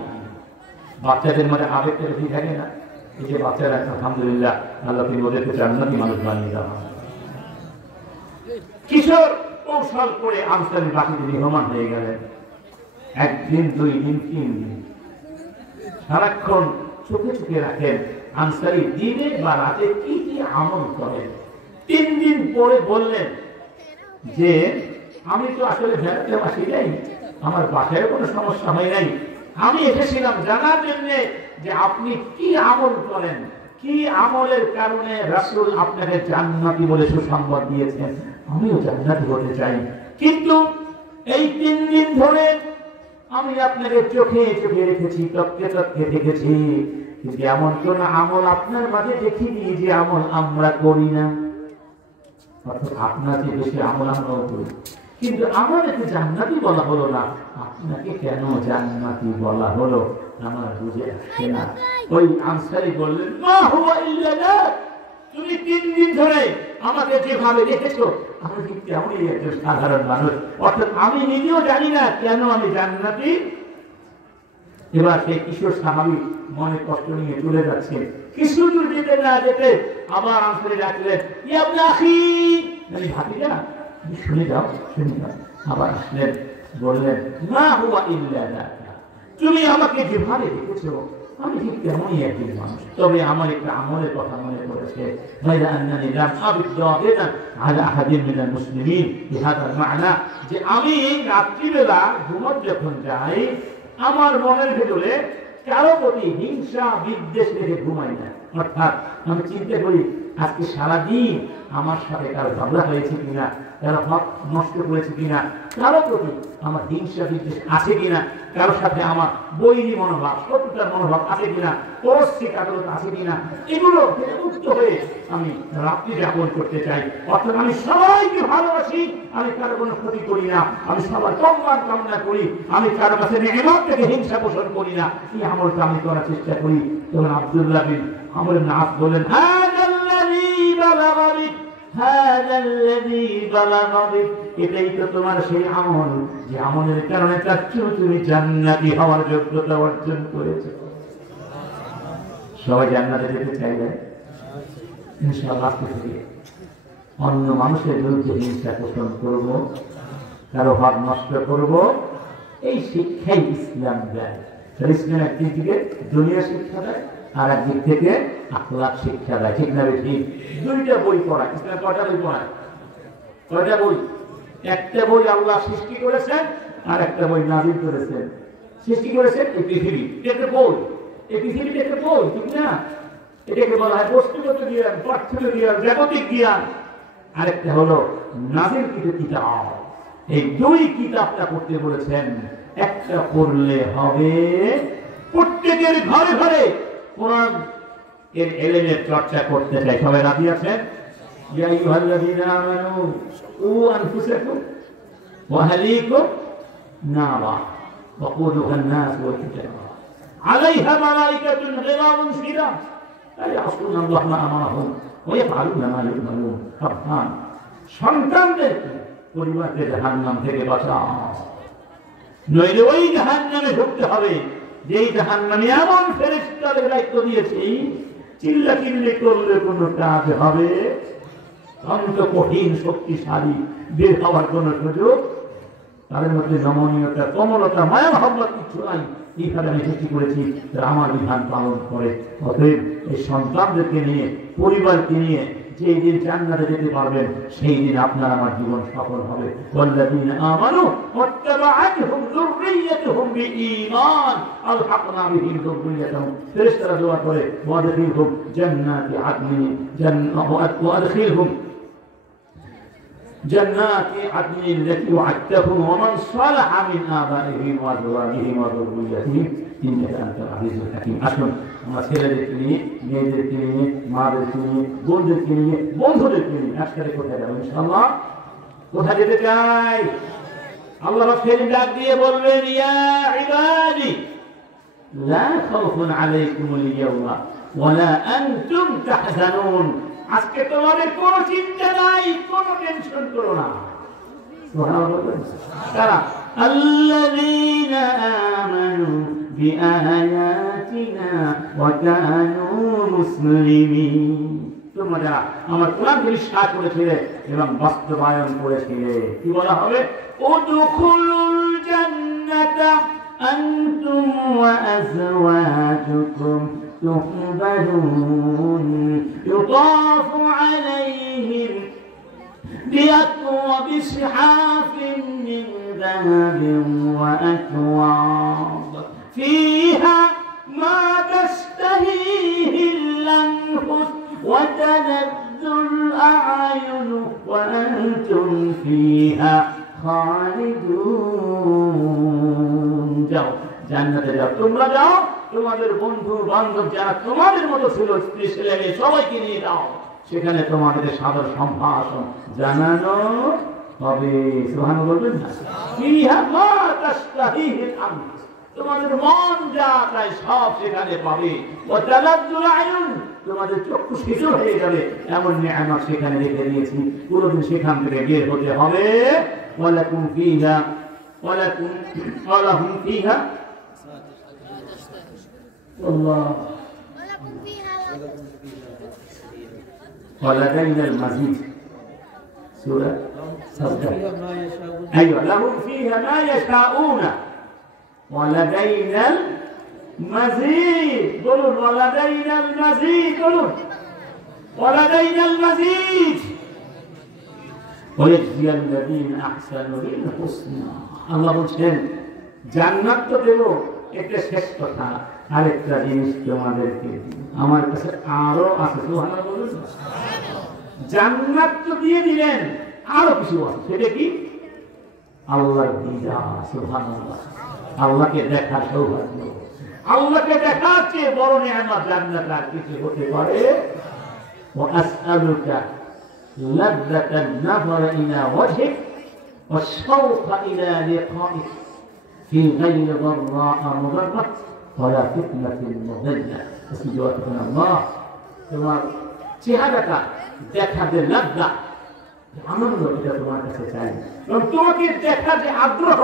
বাচ্চাদের মধ্যে আবেগটা বেশি থাকে না? এই যে বাচ্চারা আলহামদুলিল্লাহ আল্লাহ তিনি ওদেরকে জান্নাতি মানুষ বানিয়ে দেওয়া। কিশোর কৌশল করে আনসারী বাকিতে মেহমান হয়ে গেলেন। একদিন, দুই দিন, তিন দিন সারাক্ষণ চোখে চোখে রাখেন আনসারী দিনে বা রাতে কি কি আমল করেন। 3 দিন পরে বললেন যে আমি তো আসলে বেড়াতে আসি নাই, আমার বাসায় কোনো সমস্যা হয় নাই, আমি এসেছিলাম জানার জন্য যে আপনি কি আমল করেন, কি আমলের কারণে রাসূল আপনাকে জান্নাতি বলে সুসংবাদ দিয়েছেন, আমিও জান্নাতি হতে চাই। কিন্তু এই 3 দিন ধরে আমি আপনাকে চোখে চোখে রেখেছি, তককে তককে দেখেছি, কিন্তু এমন কোন আমল আপনার মাঝে দেখিনি যে আমল আমরা করি না। অর্থাৎ আপনার যে বেশি আমল আমরাও করি, কিন্তু আমাদেরকে জান্নাতি বলা হলো না। আপনাকে কেন জান্নাতি বলা হলো আমার বুঝে আসছে না। ওই আনসারী বললেন, মা হুয়া ইল্লা যাক, তুমি 3 দিন ধরে আমাকে যেভাবে দেখেছো আমি ঠিক তেমনই একজন সাধারণ মানুষ, অর্থাৎ আমি নিজেও জানি না কেন আমি জান্নাতি। এবার সেই কিশোর সাহাবী মনে কষ্ট নিয়ে চলে যাচ্ছে। কিছু দূর যেতে না যেতে আবার আনসারী ডাকলেন, ইয়া ইবনে আখি, ভাতিজা শুনে যাও, শুনে যাও। আবার আসলেন, বললেন, মা হুয়া ইল্লা যাক, তুমি আমাকে যেভাবে দেখেছো আমি ঠিক তেমনই একজন মানুষ, তবে আমার একটা আমলের কথা মনে পড়েছে। যে আমি রাত্রিবেলা ঘুমোতে যখন যাই আমার মনের ভেতরে কারো প্রতি হিংসা বিদ্বেষ রেখে ঘুমাই না। অর্থাৎ আমি চিন্তা করি আজকে সারাদিন আমার সাথে কারো ঝগড়া হয়েছে কিনা, কারো হক নষ্ট করেছে কিনা, কারো প্রতি আমার হিংসা বিদ্বেষ আছে কিনা, কারোর সাথে আমার বৈরী মনোভাব শত্রুতার মনোভাব আছে কিনা, পরশ্রী কাতরতা আছে কিনা, এগুলো মুক্ত হয়ে আমি রাত্রি যাপন করতে চাই। অর্থাৎ আমি সবাইকে ভালোবাসি, আমি কারো কোনো ক্ষতি করি না, আমি সবার কল্যাণ কামনা করি, আমি কারো কাছে নিয়ামত থেকে হিংসা পোষণ করি না, এই আমলটা আমি করার চেষ্টা করি। তখন আব্দুল্লাহ বিন আমর ইবনে আস বলেন, এটাই তো তোমার সেই আমল যে আমলের কারণে তুমি জান্নাতি হওয়ার যোগ্যতা অর্জন করেছো। সবাই জান্নাতে যেতে চাইবে ইনশাআল্লাহ। অন্য মানুষের বিরুদ্ধে হিংসা পোষণ করবো, কারো হক নষ্ট করব, এই শিক্ষাই ইসলাম দেয়। ইসলাম একদিক থেকে দুনিয়া শিক্ষা দেয় আর একদিক থেকে আখলাক শিক্ষা দেয়, ঠিক না ঠিক? দুইটা বই পড়ায় ইসলাম। কয়টা বই পড়ায়? কয়টা বই? একটা বই আল্লাহ সৃষ্টি করেছেন আর একটা বই নাযিল করেছেন। সৃষ্টি করেছেন এই পৃথিবী, একটা বই, এই পৃথিবীটা একটা বই, ঠিক না? এটাকে বলা হয় বস্তুগত জ্ঞান, পার্থিব জ্ঞান, জাগতিক জ্ঞান। আরেকটা হলো নাযিলকৃত কিতাব। এই দুই কিতাবটা পড়তে বলেছেন। একটা পড়লে হবে প্রত্যেকের ঘরে ঘরে কোরআন এর এলেমের চর্চা করতে চাই। সবাই রাজি আছেন? ইয়া আইয়ুহাল্লাযীনা আমানু উ আনফুসাকুম ওয়া আহলিকুম নারা ওয়াকুদুহা আন-নাস ওয়াল হিজারা আলাইহা মালাইকাতুন গিলাযুন শিদাদ লা ইয়াসুনা আল্লাহ মা আমারাহুম ওয়া ইয়াফআলুনা মা ইউমারুন। সাবধান, সন্তানদেরকে পরিবারকে জাহান্নাম থেকে বাঁচাও, নইলে ওই জাহান্নামে ঢুকতে হবে যেই জাহান্নামে এমন ফেরেশতাদের দায়িত্ব দিয়েছি চিল্লাচিল্লি করলে কোনো কাজ হবে? অন্ত কঠিন শক্তিশালী, বের হওয়ার কোনো সুযোগ তাদের মধ্যে নমনীয়তা, কোমলতা, মায়া মহব্বত কিছু নাই। এইভাবে আমি সৃষ্টি করেছি, আমার বিধান পালন করে। অতএব এই সন্তানদেরকে নিয়ে, পরিবারকে নিয়ে যেই দিন জান্নাতে যেতে পারবেন সেই দিন আপনার আমার জীবন সফল হবে। ওয়াল্লাযীনা আমানু ওয়াত্তাবাআতহুম যুররিয়্যাতুহুম বিঈমান আলহাকনা বিহিম যুররিয়্যাতাহুম। ফেরেশতারা দোয়া করে ওয়াদখিলহুম জান্নাতি আদনি ওয়াদখিলহুম جنات عدن التي وعدتهم ومن صلح من آبائهم وأزواجهم وذريتهم إنك أنت العزيز الحكيم। আসুন আমরা ছেলেদেরকে নিয়ে, মেয়েদেরকে নিয়ে, মাদেরকে নিয়ে, বোনদেরকে নিয়ে, বন্ধুদেরকে নিয়ে একসাথে কোথায় যাবো ইনশাআল্লাহ? কোথায় যেতে চাই? আল্লাহ রাব্বুল ডাক দিয়ে বলবেন, ইয়া ইবাদি লা খাউফুন আলাইকুমুল ইয়াওমা ওয়া লা আনতুম তাহজানুন। আজকে তোমাদের কোনো চিন্তা নাই, কোনো টেনশন করো না। কারা? আল্লাযীনা আমানু বিআয়াতিনা ওয়া কানু মুসলিমিন। তোমরা যারা আমার কোরআনকে বিশ্বাস করেছিলে এবং বাস্তবায়ন করেছিলে, কি বলা হবে? উদখুলুল জান্নাতা আনতুম ওয়া আযওয়াজুকুম تحبرون يطاف عليهم بأكواب صحاف من ذهب وأكواب فيها ما تشتهيه الأنفس وتلذ الأعين وأنتم فيها خالدون। যাও জান্নাতে যাও, তোমরা যাও, তোমাদের বন্ধু বান্ধব যারা তোমাদের মতো ছিল, স্ত্রী ছেলে মেয়ে সবাইকে নিয়ে যাও, সেখানে তোমাদের সাদর সম্ভাষণ জানানো হবে। সুবহানাল্লাহ বলবেন না? ফিহা মা তাশতাহিহিল আনফুস, তোমাদের মন যা চায় সব সেখানে পাবে। ওয়া তালাজ্জুল আয়ুন, তোমাদের চক্ষু শীতল হয়ে যাবে, এমন নিয়ামত সেখানে রেখে দিয়েছি, কোনদিন সেখান থেকে বের হতে হবে। ওয়ালাকুম ফিহা ওয়ালাহুম ফিহা الله ولدينا المزيد. سورة أيوة، لهم فيها ما يشاءون ولدينا المزيد. قولوا ولدينا المزيد، قولوا ولدينا المزيد ويجزي الذين أحسنوا بالحسنى। الله বলছেন জান্নাত তো দেব, একটা শেষ কথা, আরেকটা জিনিস তোমাদেরকে আমার কাছে আরো আছে। সুবহানাল্লাহ বলুন। জান্নাত তো দিয়ে দিলেন, আরো কিছু আছে। সেটা কি? আল্লাহর দিদার। সুবহানাল্লাহ, আল্লাহকে দেখার সৌভাগ্য। আল্লাহকে দেখার চেয়ে বড় নিয়ামত জান্নাত আর কিছু হতে পারে? ওয়া আসআলুকা লাযযাতান নাযরা ইলা ওয়াজহিক ওয়া শাওকা ইলা লিকাইক في غير ضراء مضرة ولا فتنة مضلة। استجابة من الله। তোমার চেহারাটা দেখাতে লজ্জা, আনন্দ, এটা তোমার কাছে চাই। এবং তোমাকে দেখা যে আগ্রহ,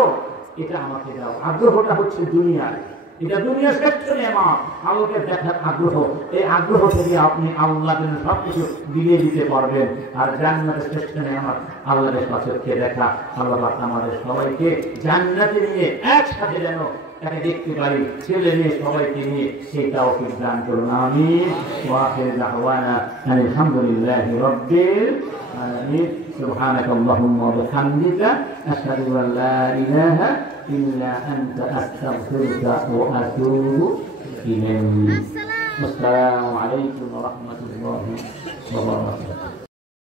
এটা আমাকে দাও। আগ্রহটা হচ্ছে দুনিয়ার, এটা দুনিয়ার শ্রেষ্ঠ নিয়ামত। আল্লাহকে দেখার আগ্রহ, এই আগ্রহ থেকে আপনি আল্লাহর জন্য সবকিছু বিলিয়ে দিতে পারবেন। আর জান্নাতের শ্রেষ্ঠ নিয়ামত আল্লাহর সচক্ষে দেখা। আল্লাহ পাক আমাদের সবাইকে জান্নাতে নিয়ে একসাথে যেন তাকে দেখতে পারি, ছেলে মেয়ে সবাইকে নিয়ে, সেই তৌফিক দান করুন। আমিন। ওয়া আখিরু দাওয়ানা আলহামদুলিল্লাহি রাব্বিল আলামিন। সুবহানাকা আল্লাহুম্মা ওয়া বিহামদিকা আশহাদু আন লা ইলাহা ইল্লা আনতা আস্তাগফিরুকা ওয়া আতুবু ইলাইক। আসসালামু আলাইকুম ওয়া রাহমাতুল্লাহি ওয়া বারাকাতুহু।